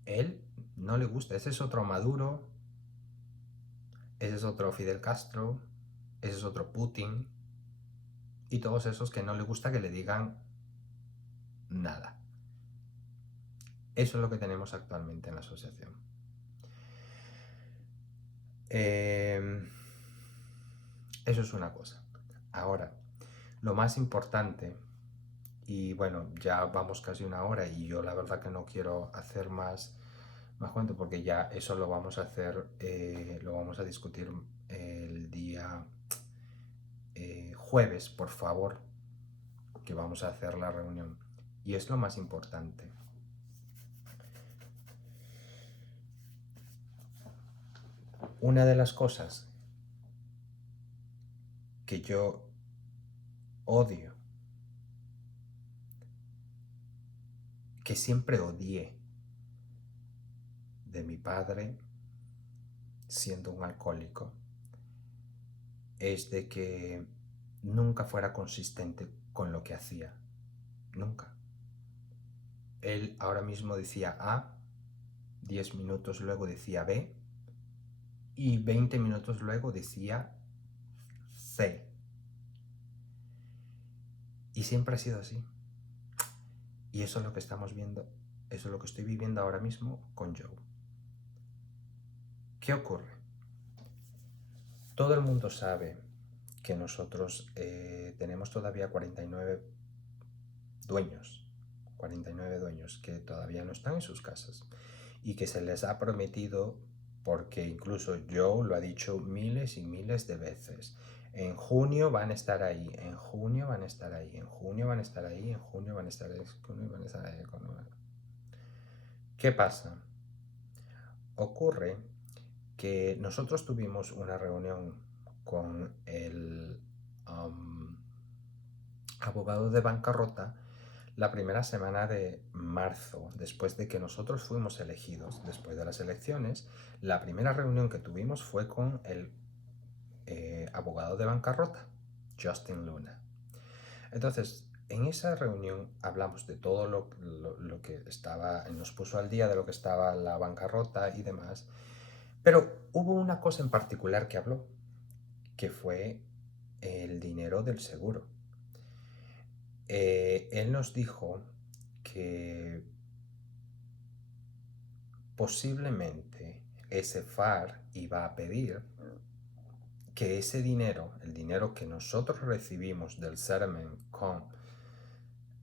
Él no le gusta. Ese es otro Maduro, ese es otro Fidel Castro, ese es otro Putin, y todos esos que no le gusta que le digan nada. Eso es lo que tenemos actualmente en la asociación. Eso es una cosa. Ahora, lo más importante, y bueno, ya vamos casi una hora y yo la verdad que no quiero hacer más cuento porque ya eso lo vamos a hacer, lo vamos a discutir el día jueves, por favor, que vamos a hacer la reunión. Y es lo más importante. Una de las cosas que yo odio, que siempre odié de mi padre siendo un alcohólico, es de que nunca fuera consistente con lo que hacía. Nunca. Él ahora mismo decía A, 10 minutos luego decía B y 20 minutos luego decía sé. Y siempre ha sido así. Y eso es lo que estamos viendo, eso es lo que estoy viviendo ahora mismo con Joe. ¿Qué ocurre? Todo el mundo sabe que nosotros tenemos todavía 49 dueños que todavía no están en sus casas y que se les ha prometido, porque incluso Joe lo ha dicho miles y miles de veces, en junio van a estar ahí, en junio van a estar ahí, en junio van a estar ahí, en junio van a estar ahí, en junio van a estar ahí. ¿Qué pasa? Ocurre que nosotros tuvimos una reunión con el abogado de bancarrota la primera semana de marzo, después de que nosotros fuimos elegidos. Después de las elecciones, la primera reunión que tuvimos fue con el abogado de bancarrota, Justin Luna. Entonces, en esa reunión hablamos de todo lo que estaba, nos puso al día de lo que estaba la bancarrota y demás, pero hubo una cosa en particular que habló, que fue el dinero del seguro. Él nos dijo que posiblemente ese FAR iba a pedir que ese dinero, el dinero que nosotros recibimos del settlement con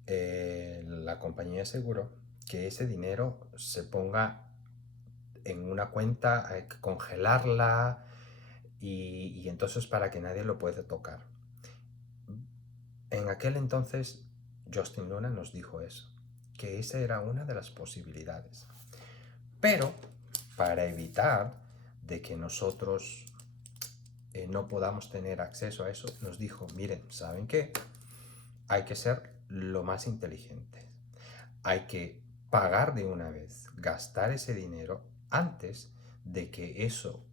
la compañía de seguro, que ese dinero se ponga en una cuenta, hay que congelarla y entonces para que nadie lo pueda tocar. En aquel entonces Justin Luna nos dijo eso, que esa era una de las posibilidades. Pero para evitar de que nosotros no podamos tener acceso a eso, nos dijo, miren, ¿saben qué? Hay que ser lo más inteligentes. Hay que pagar de una vez, gastar ese dinero antes de que eso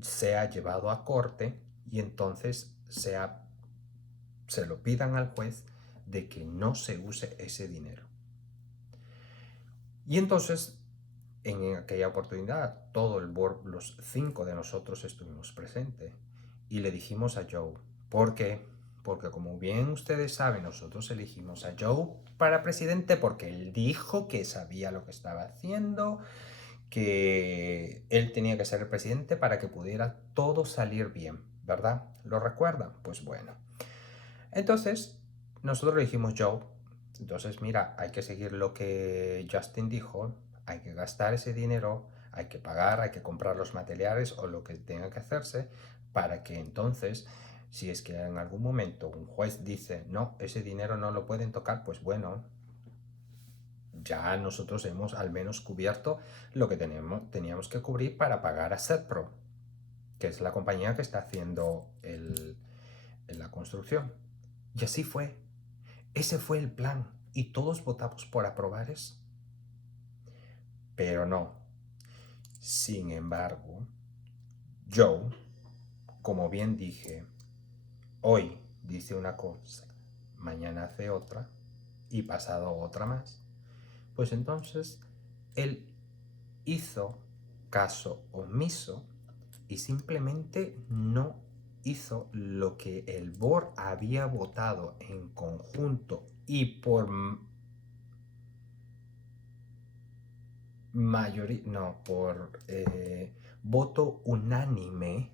sea llevado a corte y entonces se lo pidan al juez de que no se use ese dinero. Y entonces, en aquella oportunidad, todo el board, los 5 de nosotros estuvimos presentes y le dijimos a Joe, ¿por qué? Porque como bien ustedes saben, nosotros elegimos a Joe para presidente porque él dijo que sabía lo que estaba haciendo, que él tenía que ser el presidente para que pudiera todo salir bien, ¿verdad? ¿Lo recuerdan? Pues bueno. Entonces, nosotros le dijimos, Joe, entonces mira, hay que seguir lo que Justin dijo, hay que gastar ese dinero, hay que pagar, hay que comprar los materiales o lo que tenga que hacerse para que entonces, si es que en algún momento un juez dice, no, ese dinero no lo pueden tocar, pues bueno, ya nosotros hemos al menos cubierto lo que teníamos que cubrir para pagar a Setpro, que es la compañía que está haciendo la construcción. Y así fue. Ese fue el plan. Y todos votamos por aprobar eso. Pero no. Sin embargo, Joe, como bien dije, hoy dice una cosa, mañana hace otra y pasado otra más. Pues entonces, él hizo caso omiso y simplemente no hizo lo que el board había votado en conjunto y por mayoría, no, por voto unánime,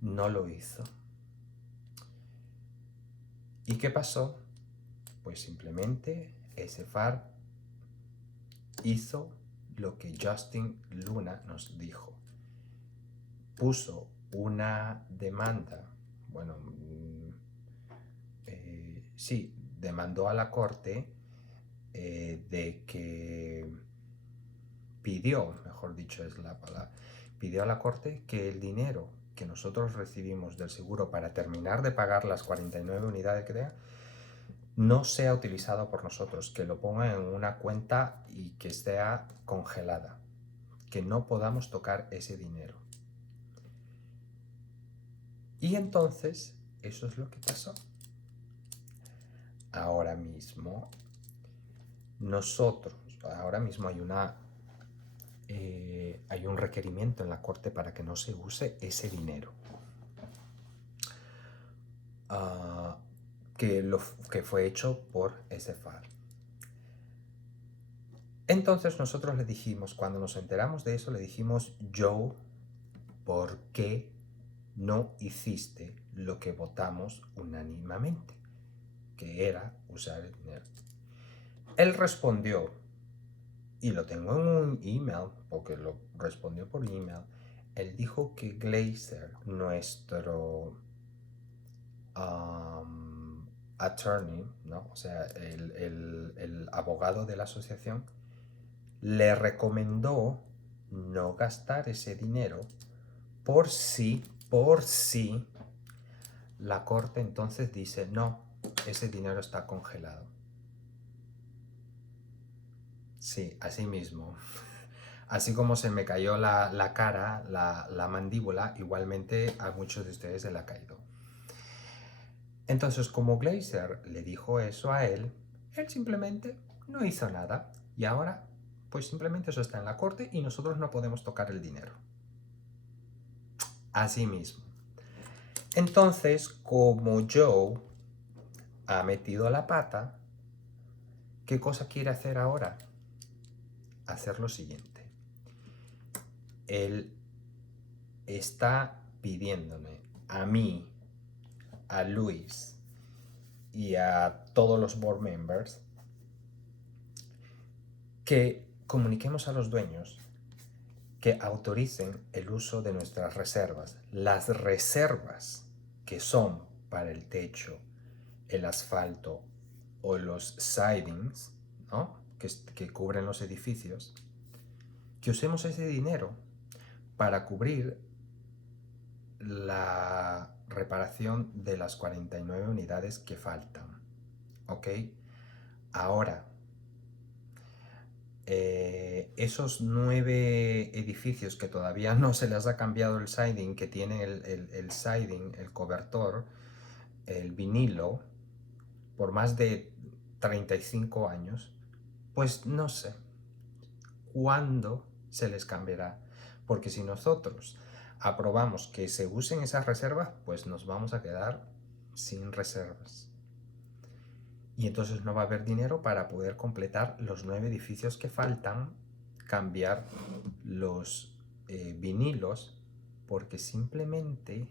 no lo hizo. ¿Y qué pasó? Pues simplemente ese FAR hizo lo que Justin Luna nos dijo. Puso una demanda, bueno, sí, demandó a la corte de que pidió, mejor dicho es la palabra, pidió a la corte que el dinero que nosotros recibimos del seguro para terminar de pagar las 49 unidades que tenga no sea utilizado por nosotros, que lo ponga en una cuenta y que esté congelada, que no podamos tocar ese dinero. Y entonces, eso es lo que pasó. Ahora mismo, ahora mismo hay un requerimiento en la corte para que no se use ese dinero. que fue hecho por SFAR. Entonces nosotros le dijimos, cuando nos enteramos de eso, le dijimos, Joe, ¿por qué no hiciste lo que votamos unánimemente? Que era usar el dinero. Él respondió, y lo tengo en un email, porque lo respondió por email. Él dijo que Glazer, nuestro attorney, ¿no? O sea, el abogado de la asociación, le recomendó no gastar ese dinero por si la corte entonces dice, no, ese dinero está congelado. Sí, así mismo. Así como se me cayó la cara, la mandíbula, igualmente a muchos de ustedes se le ha caído. Entonces, como Glazer le dijo eso a él simplemente no hizo nada. Y ahora, pues simplemente eso está en la corte y nosotros no podemos tocar el dinero. Así mismo. Entonces, como Joe ha metido la pata, ¿qué cosa quiere hacer ahora? Hacer lo siguiente. Él está pidiéndome a mí, a Luis y a todos los board members que comuniquemos a los dueños que autoricen el uso de nuestras reservas. Las reservas que son para el techo, el asfalto o los sidings, ¿no? que cubren los edificios, que usemos ese dinero para cubrir la reparación de las 49 unidades que faltan. ¿Ok? Ahora, esos 9 edificios que todavía no se les ha cambiado el siding, que tienen el siding, el cobertor, el vinilo, por más de 35 años, pues no sé cuándo se les cambiará. Porque si nosotros aprobamos que se usen esas reservas, pues nos vamos a quedar sin reservas. Y entonces no va a haber dinero para poder completar los 9 edificios que faltan, cambiar los vinilos, porque simplemente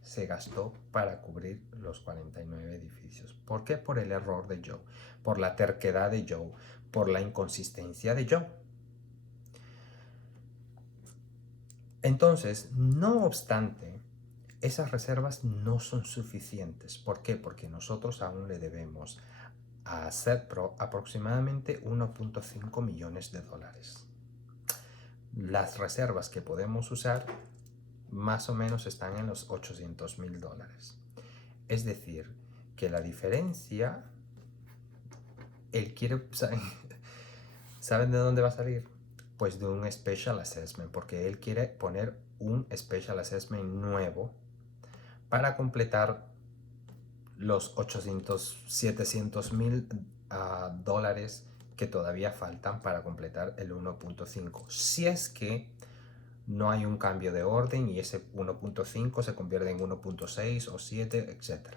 se gastó para cubrir los 49 edificios. ¿Por qué? Por el error de Joe, por la terquedad de Joe, por la inconsistencia de Joe. Entonces, no obstante, esas reservas no son suficientes. ¿Por qué? Porque nosotros aún le debemos a SETPRO aproximadamente 1.5 millones de dólares. Las reservas que podemos usar más o menos están en los 800.000 dólares. Es decir, que la diferencia, él quiere, ¿saben de dónde va a salir? Pues de un Special Assessment, porque él quiere poner un Special Assessment nuevo para completar los 700.000 dólares que todavía faltan para completar el 1.5. Si es que no hay un cambio de orden y ese 1.5 se convierte en 1.6 o 7, etc.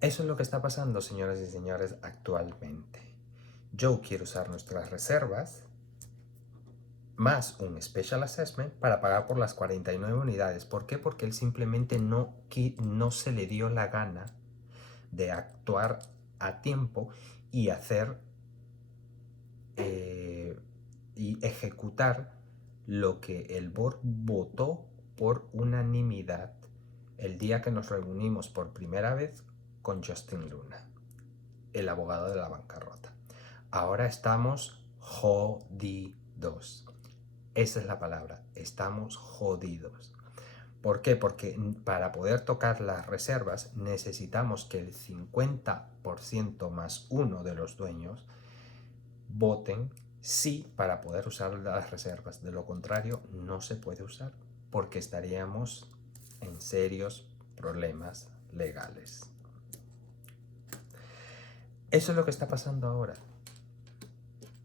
Eso es lo que está pasando, señoras y señores, actualmente. Joe quiere usar nuestras reservas más un Special Assessment para pagar por las 49 unidades. ¿Por qué? Porque él simplemente no se le dio la gana de actuar a tiempo y hacer y ejecutar lo que el board votó por unanimidad el día que nos reunimos por primera vez con Justin Luna, el abogado de la bancarrota. Ahora estamos jodidos. Esa es la palabra, estamos jodidos. ¿Por qué? Porque para poder tocar las reservas necesitamos que el 50% más uno de los dueños voten sí para poder usar las reservas. De lo contrario, no se puede usar porque estaríamos en serios problemas legales. Eso es lo que está pasando ahora.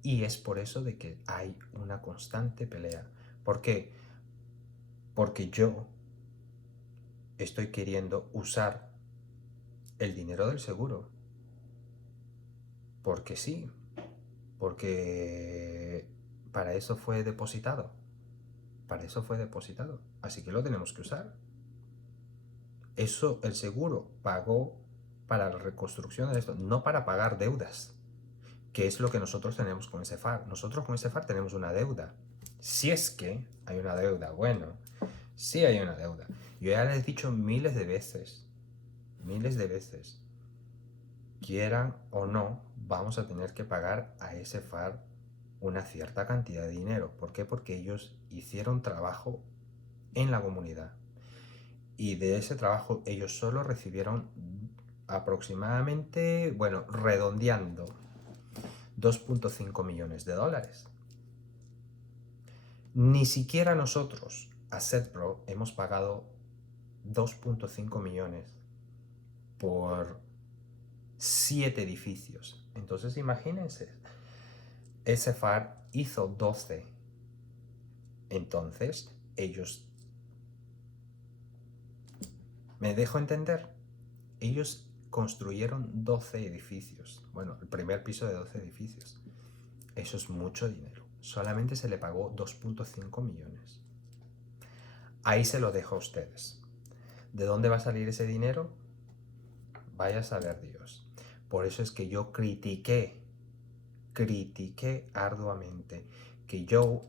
Y es por eso de que hay una constante pelea. ¿Por qué? Porque yo estoy queriendo usar el dinero del seguro. Porque sí, porque para eso fue depositado. Para eso fue depositado. Así que lo tenemos que usar. Eso el seguro pagó para la reconstrucción de esto, no para pagar deudas, que es lo que nosotros tenemos con ese FAR. Nosotros con ese FAR tenemos una deuda. Si es que hay una deuda, bueno, sí hay una deuda. Yo ya les he dicho miles de veces, quieran o no, vamos a tener que pagar a ese FAR una cierta cantidad de dinero. ¿Por qué? Porque ellos hicieron trabajo en la comunidad. Y de ese trabajo ellos solo recibieron aproximadamente, bueno, redondeando, 2.5 millones de dólares. Ni siquiera nosotros, a SETPRO, hemos pagado 2.5 millones por 7 edificios. Entonces imagínense, ese FAR hizo 12. Entonces ellos, ¿me dejo entender? Ellos construyeron 12 edificios. Bueno, el primer piso de 12 edificios. Eso es mucho dinero. Solamente se le pagó 2.5 millones. Ahí se lo dejo a ustedes. ¿De dónde va a salir ese dinero? Vaya a saber Dios. Por eso es que yo critiqué arduamente que yo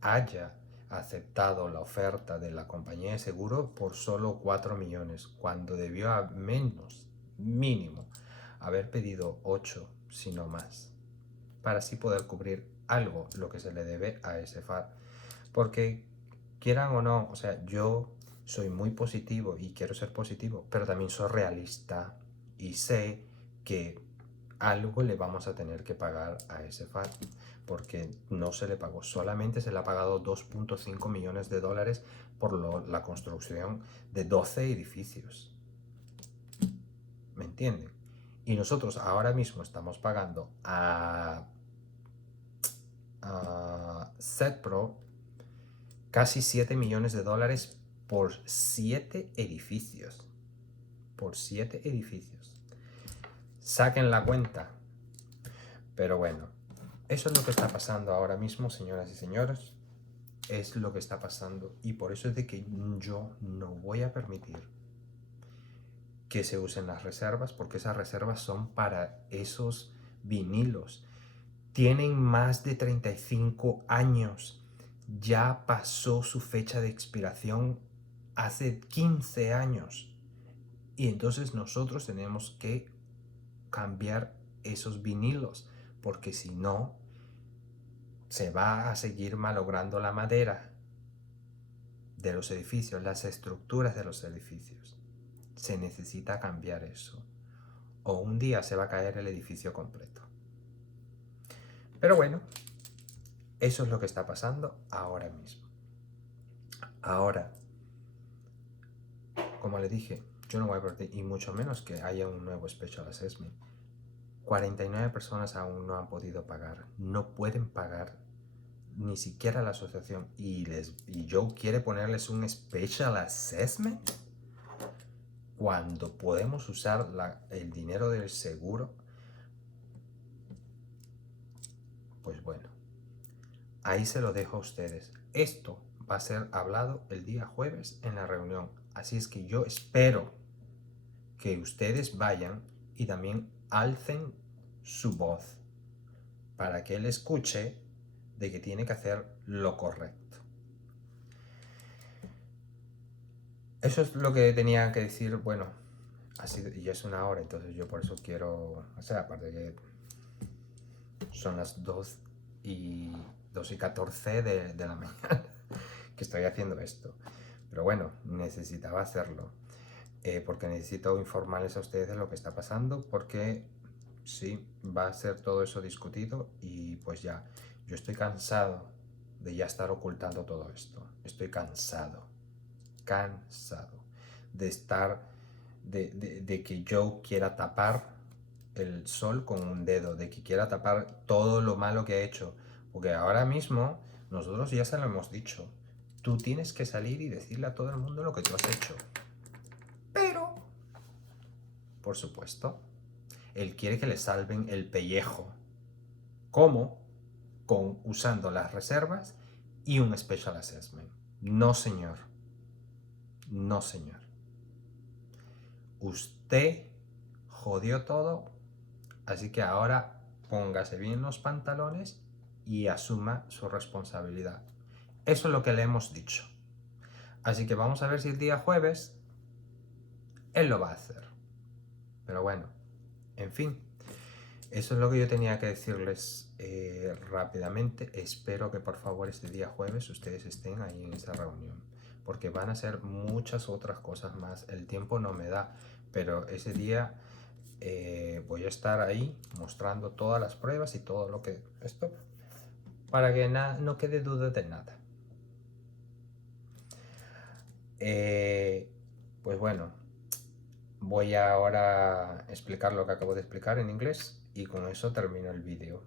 haya aceptado la oferta de la compañía de seguro por solo 4 millones, cuando debió a menos, mínimo, haber pedido 8, si no más, para así poder cubrir algo lo que se le debe a ese FAR. Porque quieran o no, o sea, yo soy muy positivo y quiero ser positivo, pero también soy realista y sé que algo le vamos a tener que pagar a ese FAR, porque no se le pagó, solamente se le ha pagado 2.5 millones de dólares por la construcción de 12 edificios. ¿Me entienden? Y nosotros ahora mismo estamos pagando a SETPRO casi 7 millones de dólares por 7 edificios. Por 7 edificios. Saquen la cuenta. Pero bueno, eso es lo que está pasando ahora mismo, señoras y señores. Es lo que está pasando. Y por eso es de que yo no voy a permitir que se usen las reservas, porque esas reservas son para esos vinilos. Tienen más de 35 años. Ya pasó su fecha de expiración hace 15 años. Y entonces nosotros tenemos que cambiar esos vinilos, porque si no, se va a seguir malogrando la madera de los edificios, las estructuras de los edificios. Se necesita cambiar eso, o un día se va a caer el edificio completo. Pero bueno, eso es lo que está pasando ahora mismo. Ahora, como le dije, yo no voy a perder, y mucho menos que haya un nuevo Special Assessment. 49 personas aún no han podido pagar, no pueden pagar ni siquiera la asociación, y Joe quiere ponerles un Special Assessment cuando podemos usar el dinero del seguro. Pues bueno, ahí se lo dejo a ustedes. Esto va a ser hablado el día jueves en la reunión, así es que yo espero que ustedes vayan y también alcen su voz para que él escuche de que tiene que hacer lo correcto. Eso es lo que tenía que decir. Bueno, y ya es una hora, entonces yo por eso quiero, o sea, aparte que son las 2:14 de la mañana que estoy haciendo esto, pero bueno, necesitaba hacerlo, porque necesito informarles a ustedes de lo que está pasando, porque sí, va a ser todo eso discutido, y pues ya, yo estoy cansado de ya estar ocultando todo esto. Estoy cansado de estar, de que yo quiera tapar el sol con un dedo, de que quiera tapar todo lo malo que ha hecho, porque ahora mismo nosotros ya se lo hemos dicho. Tú tienes que salir y decirle a todo el mundo lo que tú has hecho. Pero por supuesto. Él quiere que le salven el pellejo. ¿Cómo? Usando las reservas y un special assessment. No, señor. No, señor. Usted jodió todo, así que ahora póngase bien los pantalones y asuma su responsabilidad. Eso es lo que le hemos dicho. Así que vamos a ver si el día jueves él lo va a hacer. Pero bueno, en fin, eso es lo que yo tenía que decirles rápidamente. Espero que por favor este día jueves ustedes estén ahí en esa reunión, porque van a ser muchas otras cosas más. El tiempo no me da, pero ese día voy a estar ahí mostrando todas las pruebas y todo lo que esto, para que no quede duda de nada. Pues bueno, voy ahora a explicar lo que acabo de explicar en inglés y con eso termino el vídeo.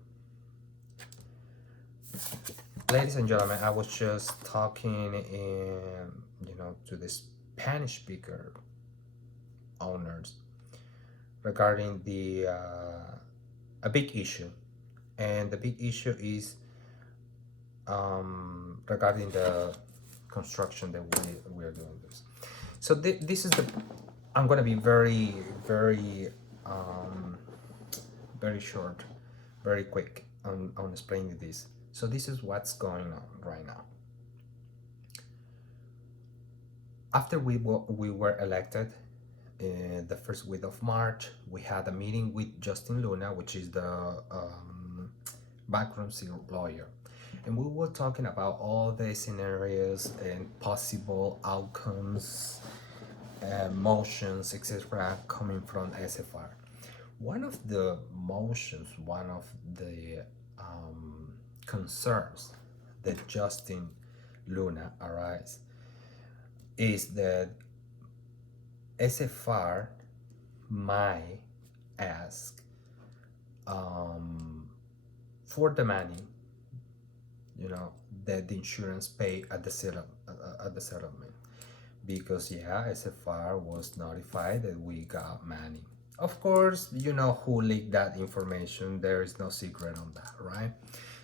Ladies and gentlemen, I was just talking to the Spanish speaker owners regarding a big issue, and the big issue is regarding the construction that we are doing this. So this is I'm gonna be very very short, very quick on explaining this. So this is what's going on right now. After we were elected, the first week of March, we had a meeting with Justin Luna, which is the bankruptcy lawyer. And we were talking about all the scenarios and possible outcomes, motions, etc., coming from SFR. One of the motions, one of the concerns that Justin Luna arise is that SFR might ask for the money, that the insurance pay at the settlement, because SFR was notified that we got money. Of course, you know who leaked that information. There is no secret on that, right?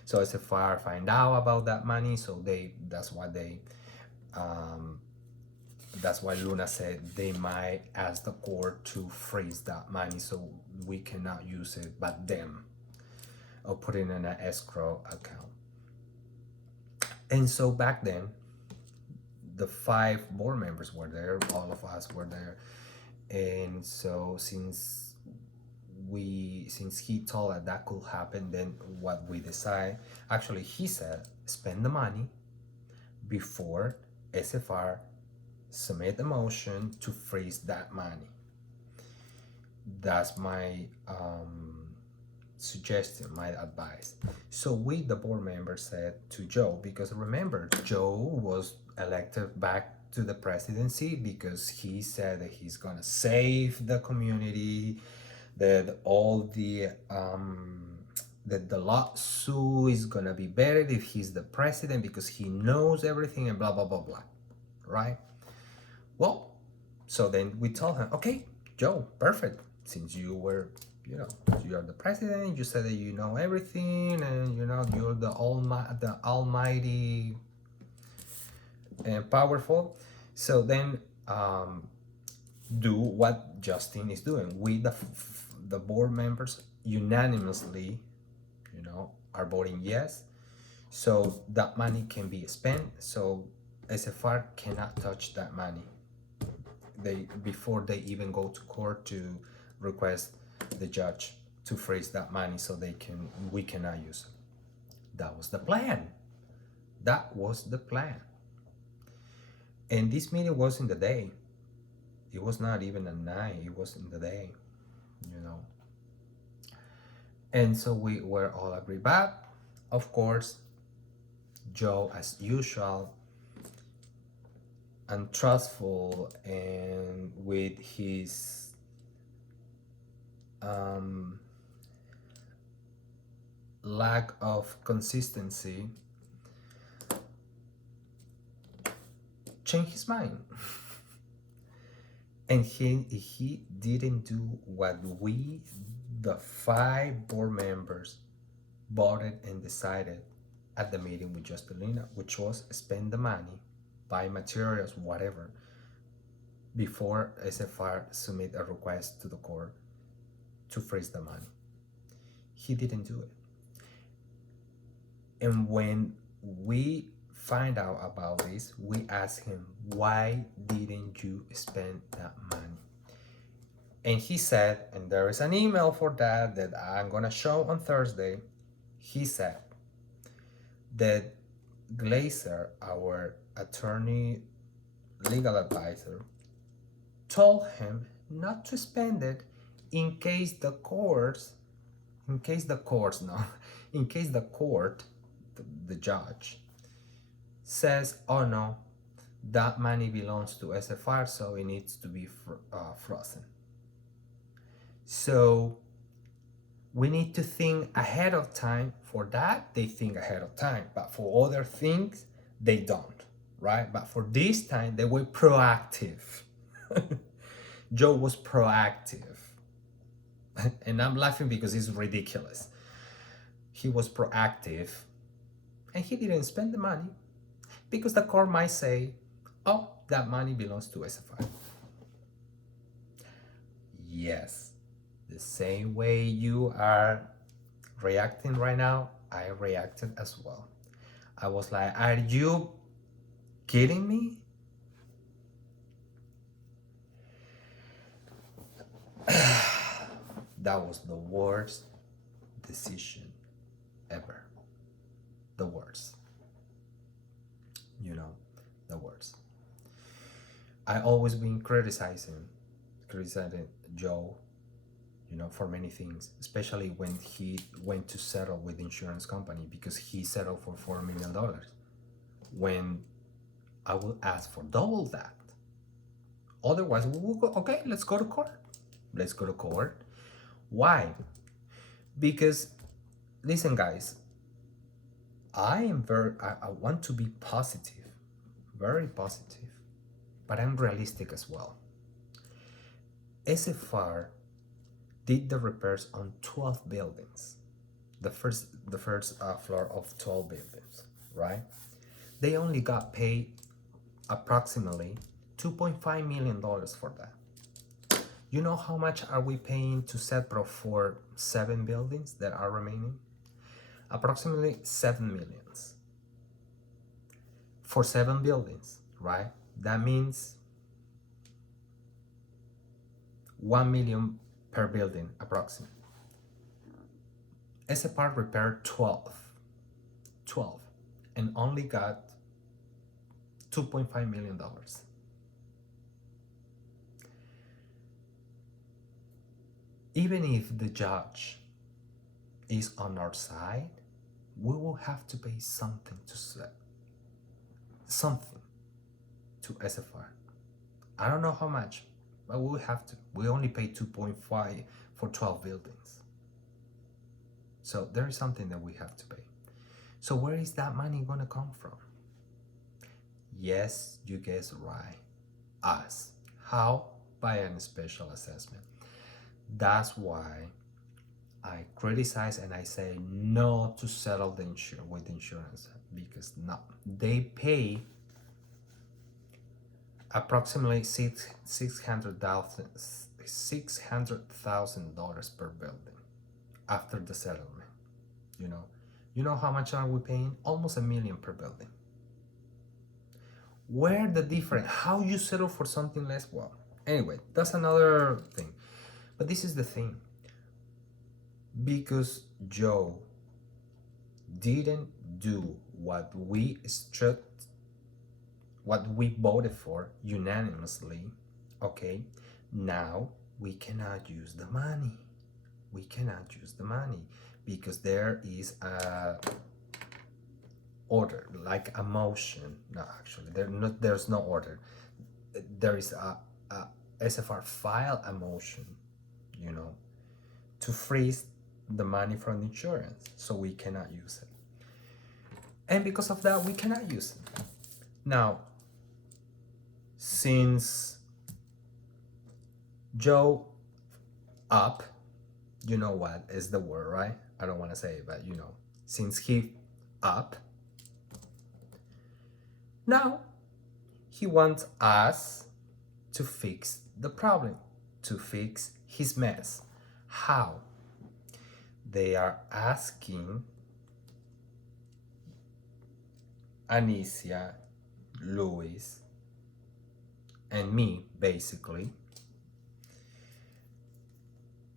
So SFR find out about that money, so that's why Luna said they might ask the court to freeze that money so we cannot use it but them, or put it in an escrow account. And so back then, the 5 board members were there, all of us were there. And so since he told us that could happen, then what we decide, actually he said, spend the money before SFR submit a motion to freeze that money. That's my suggestion, my advice. So we, the board members, said to Joe, because remember, Joe was elected back to the presidency because he said that he's gonna save the community, that all the that the lawsuit is gonna be better if he's the president because he knows everything and blah blah blah blah, right? Well, so then we told him, okay, Joe, perfect, since you were, you're the president, you said that you know everything, and you're the almighty and powerful. So then do what Justin is doing. We, the board members, unanimously, are voting yes. So that money can be spent. So SFR cannot touch that money. Before they even go to court to request the judge to freeze that money so we cannot use it. That was the plan. And this meeting was in the day. It was not even at night, it was in the day, And so we were all agreed. But of course, Joe, as usual, untrustful and with his lack of consistency, changed his mind. And he didn't do what we, the 5 board members, voted and decided at the meeting with Justelina, which was spend the money, buy materials, whatever, before SFR submit a request to the court to freeze the money. He didn't do it. And when we find out about this, we ask him, why didn't you spend that money? And he said, and there is an email for that that I'm gonna show on Thursday. He said that Glazer, our attorney legal advisor, told him not to spend it in case the courts, in case the courts, no, in case the court, the judge, says, oh no, that money belongs to SFR, so it needs to be frozen. So we need to think ahead of time. For that, they think ahead of time, but for other things, they don't, right? But for this time, they were proactive. Joe was proactive. And I'm laughing because it's ridiculous. He was proactive and he didn't spend the money because the court might say, oh, that money belongs to SFI. Yes, the same way you are reacting right now, I reacted as well. I was like, are you kidding me? That was the worst decision ever. The worst. You know, the worst. I always been criticizing Joe, you know, for many things, especially when he went to settle with the insurance company, because he settled for $4 million. When I will ask for double that. Otherwise, we will go, okay, let's go to court. Let's go to court. Why? Because, listen, guys, I want to be positive, very positive, but I'm realistic as well. SFR did the repairs on 12 buildings, the first floor of 12 buildings, right? They only got paid approximately $2.5 million for that. You know how much are we paying to Setpro for 7 buildings that are remaining? Approximately 7 millions for 7 buildings, right? That means 1 million per building approximately. SFR repaired 12 and only got $2.5 million. Even if the judge is on our side, we will have to pay something to SFR. I don't know how much, but we will have to. We only pay 2.5 for 12 buildings. So there is something that we have to pay. So where is that money gonna come from? Yes, you guessed right. Us. How? By a special assessment. That's why I criticize and I say no to settle with insurance, because no, they pay approximately $600,000 per building after the settlement. You know how much are we paying? Almost $1 million per building. Where the difference? How you settle for something less? Well, anyway, that's another thing. But this is the thing. Because Joe didn't do what we voted for unanimously, okay, now we cannot use the money. We cannot use the money because there is a order, like a motion. No, actually, there's no order. There is a SFR file a motion, to freeze the money from the insurance, so we cannot use it. And because of that, we cannot use it. Now, since Joe up, you know what is the word, right? I don't want to say it, but you know, since he up, now he wants us to fix the problem, to fix his mess. How? They are asking Anicia, Luis, and me basically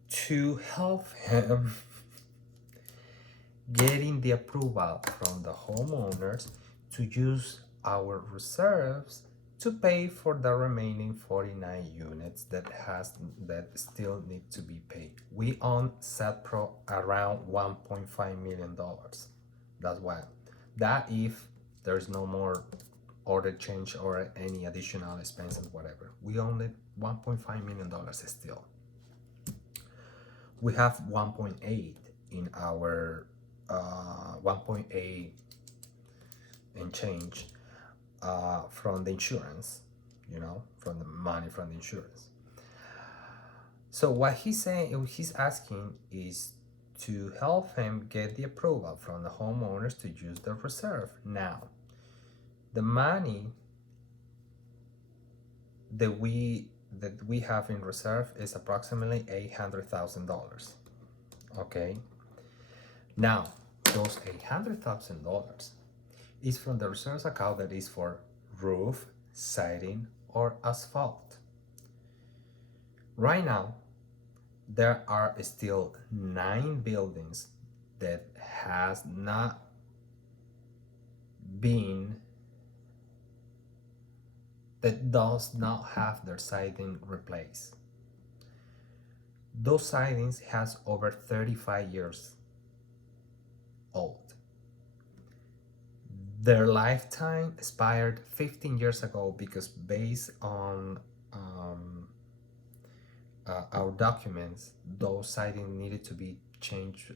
to help him getting the approval from the homeowners to use our reserves to pay for the remaining 49 units that still need to be paid. We own SetPro around $1.5 million. That's why. That if there's no more order change or any additional expenses, whatever. We own it $1.5 million still. We have 1.8 in our 1.8 and change from the insurance, you know, from the money from the insurance. So what he's asking is to help him get the approval from the homeowners to use the reserve. Now, the money that we have in reserve is approximately $800,000. Okay. Now, those $800,000 is from the reserves account that is for roof, siding, or asphalt. Right now, there are still 9 buildings that has not been that does not have their siding replaced. Those sidings has over 35 years old. Their lifetime expired 15 years ago because based on our documents, those sidings needed to be changed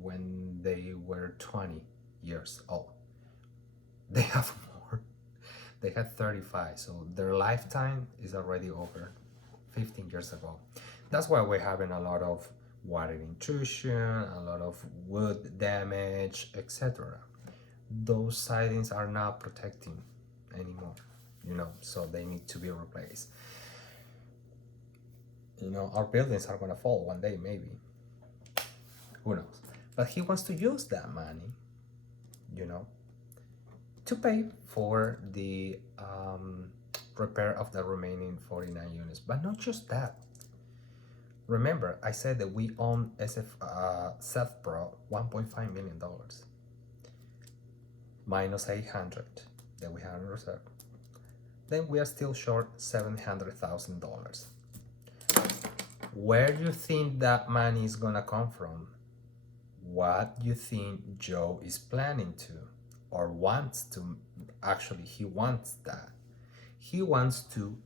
when they were 20 years old. They have more. They had 35, so their lifetime is already over 15 years ago. That's why we're having a lot of water intrusion, a lot of wood damage, etc. Those sidings are not protecting anymore, you know, so they need to be replaced. You know, our buildings are gonna fall one day, maybe. Who knows? But he wants to use that money, you know, to pay for the repair of the remaining 49 units. But not just that. Remember, I said that we own SetPro $1.5 million minus 800 that we have in reserve. Then we are still short $700,000. Where do you think that money is gonna come from? What do you think Joe is planning to or wants to? Actually, he wants that. He wants to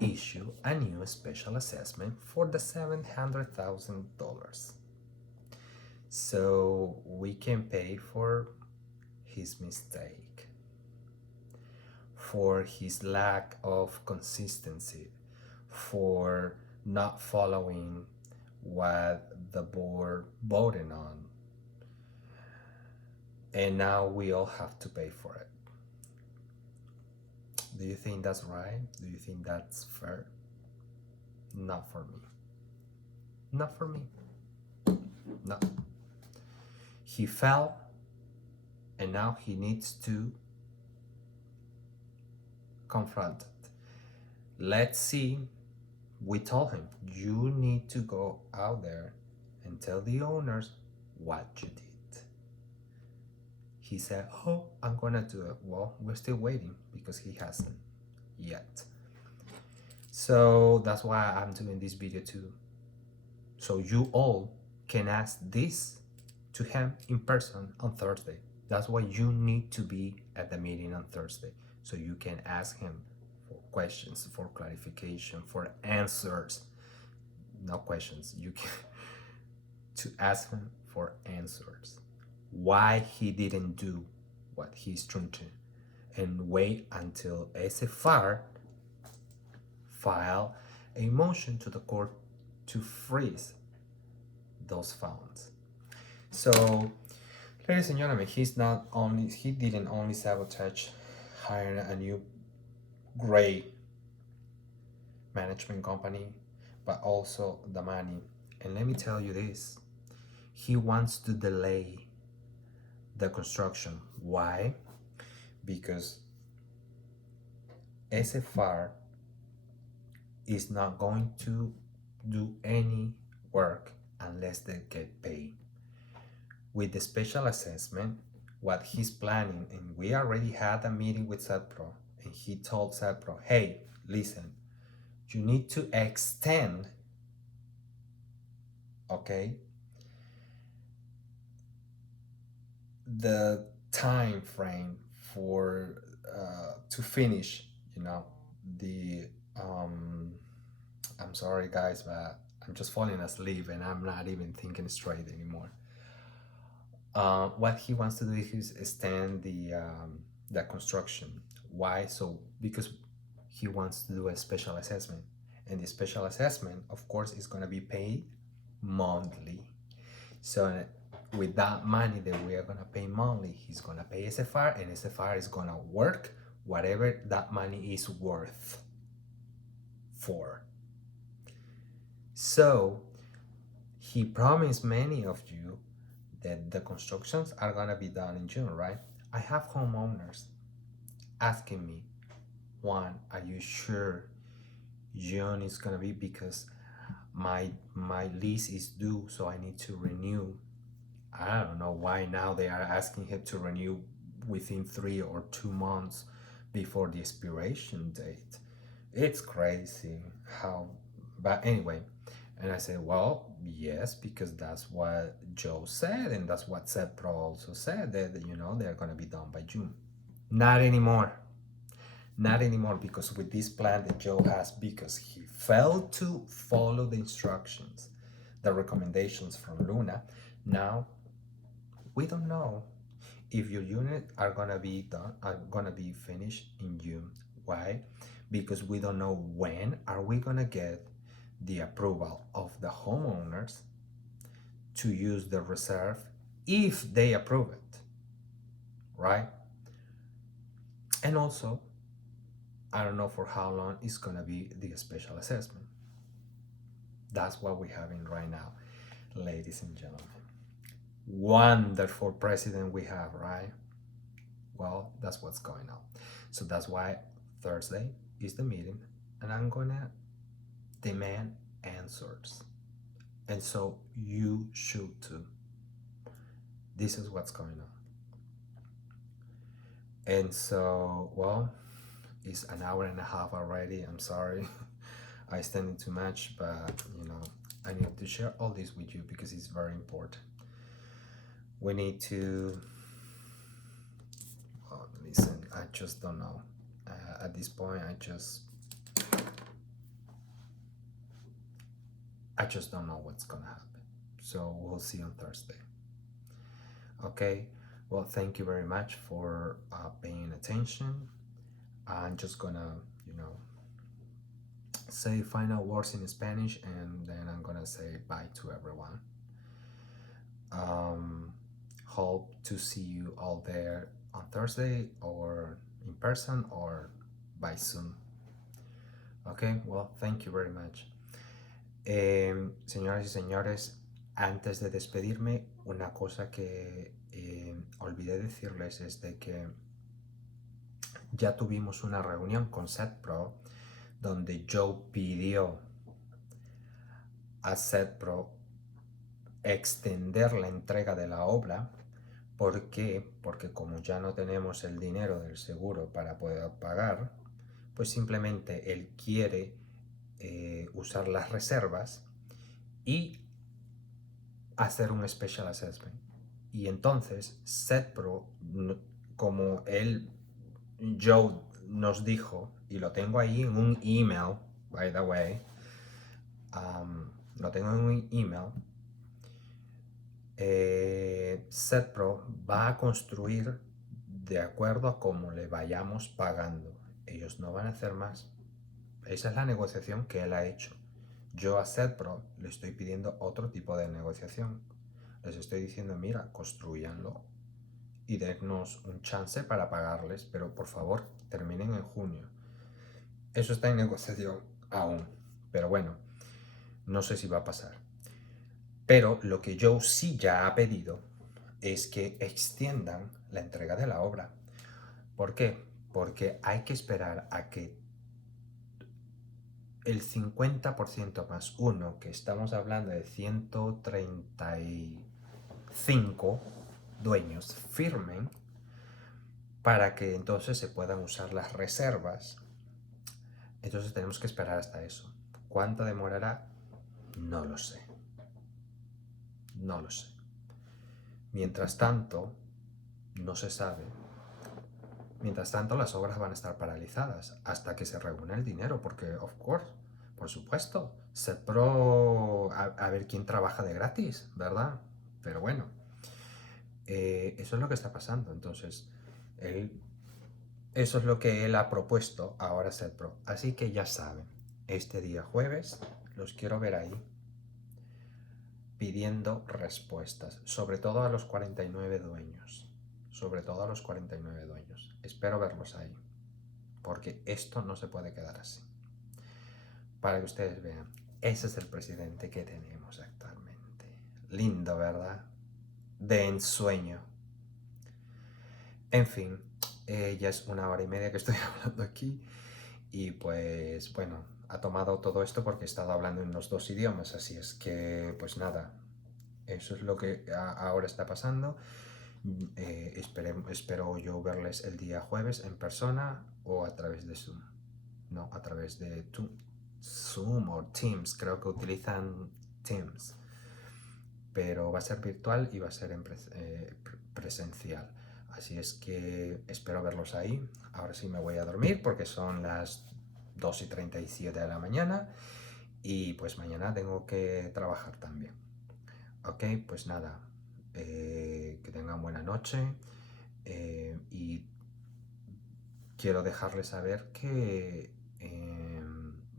issue a new special assessment for the $700,000 so we can pay for his mistake, for his lack of consistency, for not following what the board voted on, and now we all have to pay for it. Do you think that's right? Do you think that's fair? Not for me. Not for me. No. He fell, and now he needs to confront it. Let's see. We told him, you need to go out there and tell the owners what you did. He said, oh, I'm gonna do it. Well, we're still waiting because he hasn't yet. So that's why I'm doing this video too. So you all can ask this to him in person on Thursday. That's why you need to be at the meeting on Thursday. So you can ask him for questions, for clarification, for answers. Not questions. You can to ask him for answers. Why he didn't do what he's trying to, and wait until SFR file a motion to the court to freeze those funds. So, ladies and gentlemen, he didn't only sabotage hiring a new great management company, but also the money. And let me tell you this, he wants to delay the construction. Why? Because SFR is not going to do any work unless they get paid. With the special assessment, what he's planning, and we already had a meeting with SEDPRO, and he told SEDPRO, hey, listen, you need to extend, okay, the time frame for to finish, the I'm sorry guys, but I'm just falling asleep and I'm not even thinking straight anymore. What he wants to do is extend the construction. Why? So because he wants to do a special assessment, and the special assessment, of course, is going to be paid monthly. So with that money that we are going to pay monthly, he's going to pay SFR, and SFR is going to work whatever that money is worth for. So he promised many of you that the constructions are going to be done in June, right? I have homeowners asking me, Juan, are you sure June is going to be, because my lease is due, so I need to renew. I don't know why now they are asking him to renew within 3 or 2 months before the expiration date. It's crazy how, but anyway. And I said, well, yes, because that's what Joe said, and that's what SEDPRO also said, that they're going to be done by June. Not anymore. Not anymore, because with this plan that Joe has, because he failed to follow the instructions, the recommendations from Luna, now we don't know if your unit are gonna be finished in June. Why? Because we don't know when are we gonna get the approval of the homeowners to use the reserve, if they approve it, right? And also, I don't know for how long it's gonna be the special assessment. That's what we're having right now, ladies and gentlemen. Wonderful president we have, right? Well, that's what's going on. So that's why Thursday is the meeting, and I'm gonna demand answers. And so you should too. This is what's going on. And so, well, it's an hour and a half already. I'm sorry. I extended too much, but I need to share all this with you because it's very important. We need to, well, listen, I just don't know. At this point, I just don't know what's gonna happen. So we'll see on Thursday. Okay, well, thank you very much for paying attention. I'm just gonna, say final words in Spanish, and then I'm gonna say bye to everyone. Hope to see you all there on Thursday, or in person, or by Zoom. Okay, well, thank you very much. Señoras y señores, antes de despedirme, una cosa que olvidé decirles es de que ya tuvimos una reunión con SEDPRO donde Joe pidió a SEDPRO extender la entrega de la obra. ¿Por qué? Porque como ya no tenemos el dinero del seguro para poder pagar, pues simplemente él quiere usar las reservas y hacer un special assessment. Y entonces SEDPRO, como Joe nos dijo, y lo tengo ahí en un email, by the way, lo tengo en un email, SEDPRO va a construir de acuerdo a cómo le vayamos pagando. Ellos no van a hacer más, Esa es la negociación que él ha hecho. Yo a Setpro le estoy pidiendo otro tipo de negociación. Les estoy diciendo, mira, construyanlo y dennos un chance para pagarles, pero por favor, terminen en junio. Eso está en negociación aún, pero bueno, no sé si va a pasar. Pero lo que Joe sí ya ha pedido es que extiendan la entrega de la obra. ¿Por qué? Porque hay que esperar a que el 50% más uno, que estamos hablando de 135 dueños, firmen para que entonces se puedan usar las reservas. Entonces tenemos que esperar hasta eso. ¿Cuánto demorará? No lo sé. No lo sé. Mientras tanto, no se sabe. Mientras tanto, las obras van a estar paralizadas hasta que se reúne el dinero, porque, of course, por supuesto, Setpro, a ver quién trabaja de gratis, ¿verdad? Pero bueno, eso es lo que está pasando. Entonces, eso es lo que él ha propuesto ahora Setpro. Así que ya saben, este día jueves los quiero ver ahí pidiendo respuestas, sobre todo a los 49 dueños. Sobre todo a los 49 dueños. Espero verlos ahí, porque esto no se puede quedar así. Para que ustedes vean, ese es el presidente que tenemos actualmente. Lindo, ¿verdad? De ensueño. En fin, ya es 1 hora y media que estoy hablando aquí y pues bueno, ha tomado todo esto porque he estado hablando en los dos idiomas, así es que pues nada, eso es lo que ahora está pasando. Espero yo verles el día jueves en persona o a través de Zoom. No, a través de Zoom o Teams, creo que utilizan Teams. Pero va a ser virtual y va a ser en presencial. Así es que espero verlos ahí. Ahora sí me voy a dormir porque son las 2:37 de la mañana y pues mañana tengo que trabajar también. Ok, pues nada, que tengan buena noche y quiero dejarles saber que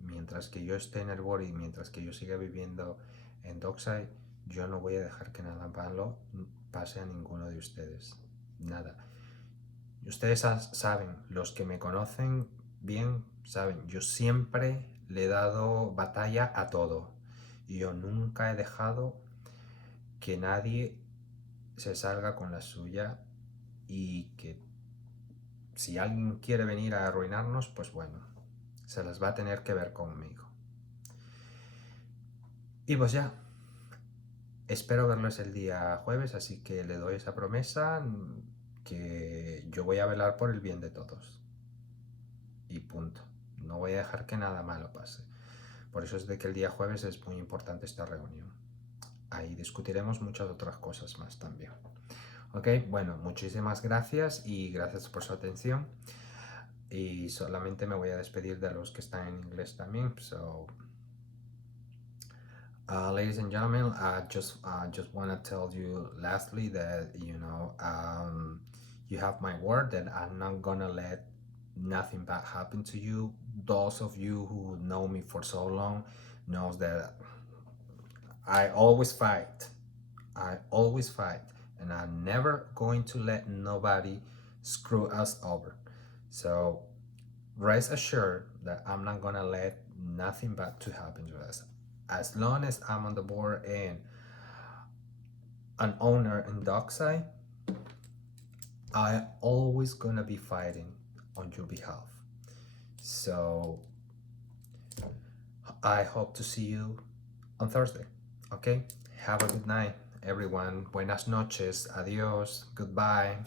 mientras que yo esté en el board y mientras que yo siga viviendo en Dockside, yo no voy a dejar que nada malo pase a ninguno de ustedes. Nada. Ustedes saben, los que me conocen bien, saben, yo siempre le he dado batalla a todo. Y yo nunca he dejado que nadie se salga con la suya y que si alguien quiere venir a arruinarnos, pues bueno, se las va a tener que ver conmigo. Y pues ya, espero verlos el día jueves, así que le doy esa promesa que yo voy a velar por el bien de todos. Y punto. No voy a dejar que nada malo pase. Por eso es de que el día jueves es muy importante esta reunión. Ahí discutiremos muchas otras cosas más también. Ok, bueno, muchísimas gracias y gracias por su atención. Y solamente me voy a despedir de los que están en inglés también. So, ladies and gentlemen, I just want to tell you lastly that you have my word that I'm not gonna let nothing bad happen to you. Those of you who know me for so long knows that I always fight. I always fight, and I'm never going to let nobody screw us over. So rest assured that I'm not gonna let nothing bad to happen to us. As long as I'm on the board and an owner in Dockside, I always gonna be fighting on your behalf. So I hope to see you on Thursday. Okay? Have a good night, everyone. Buenas noches. Adios. Goodbye.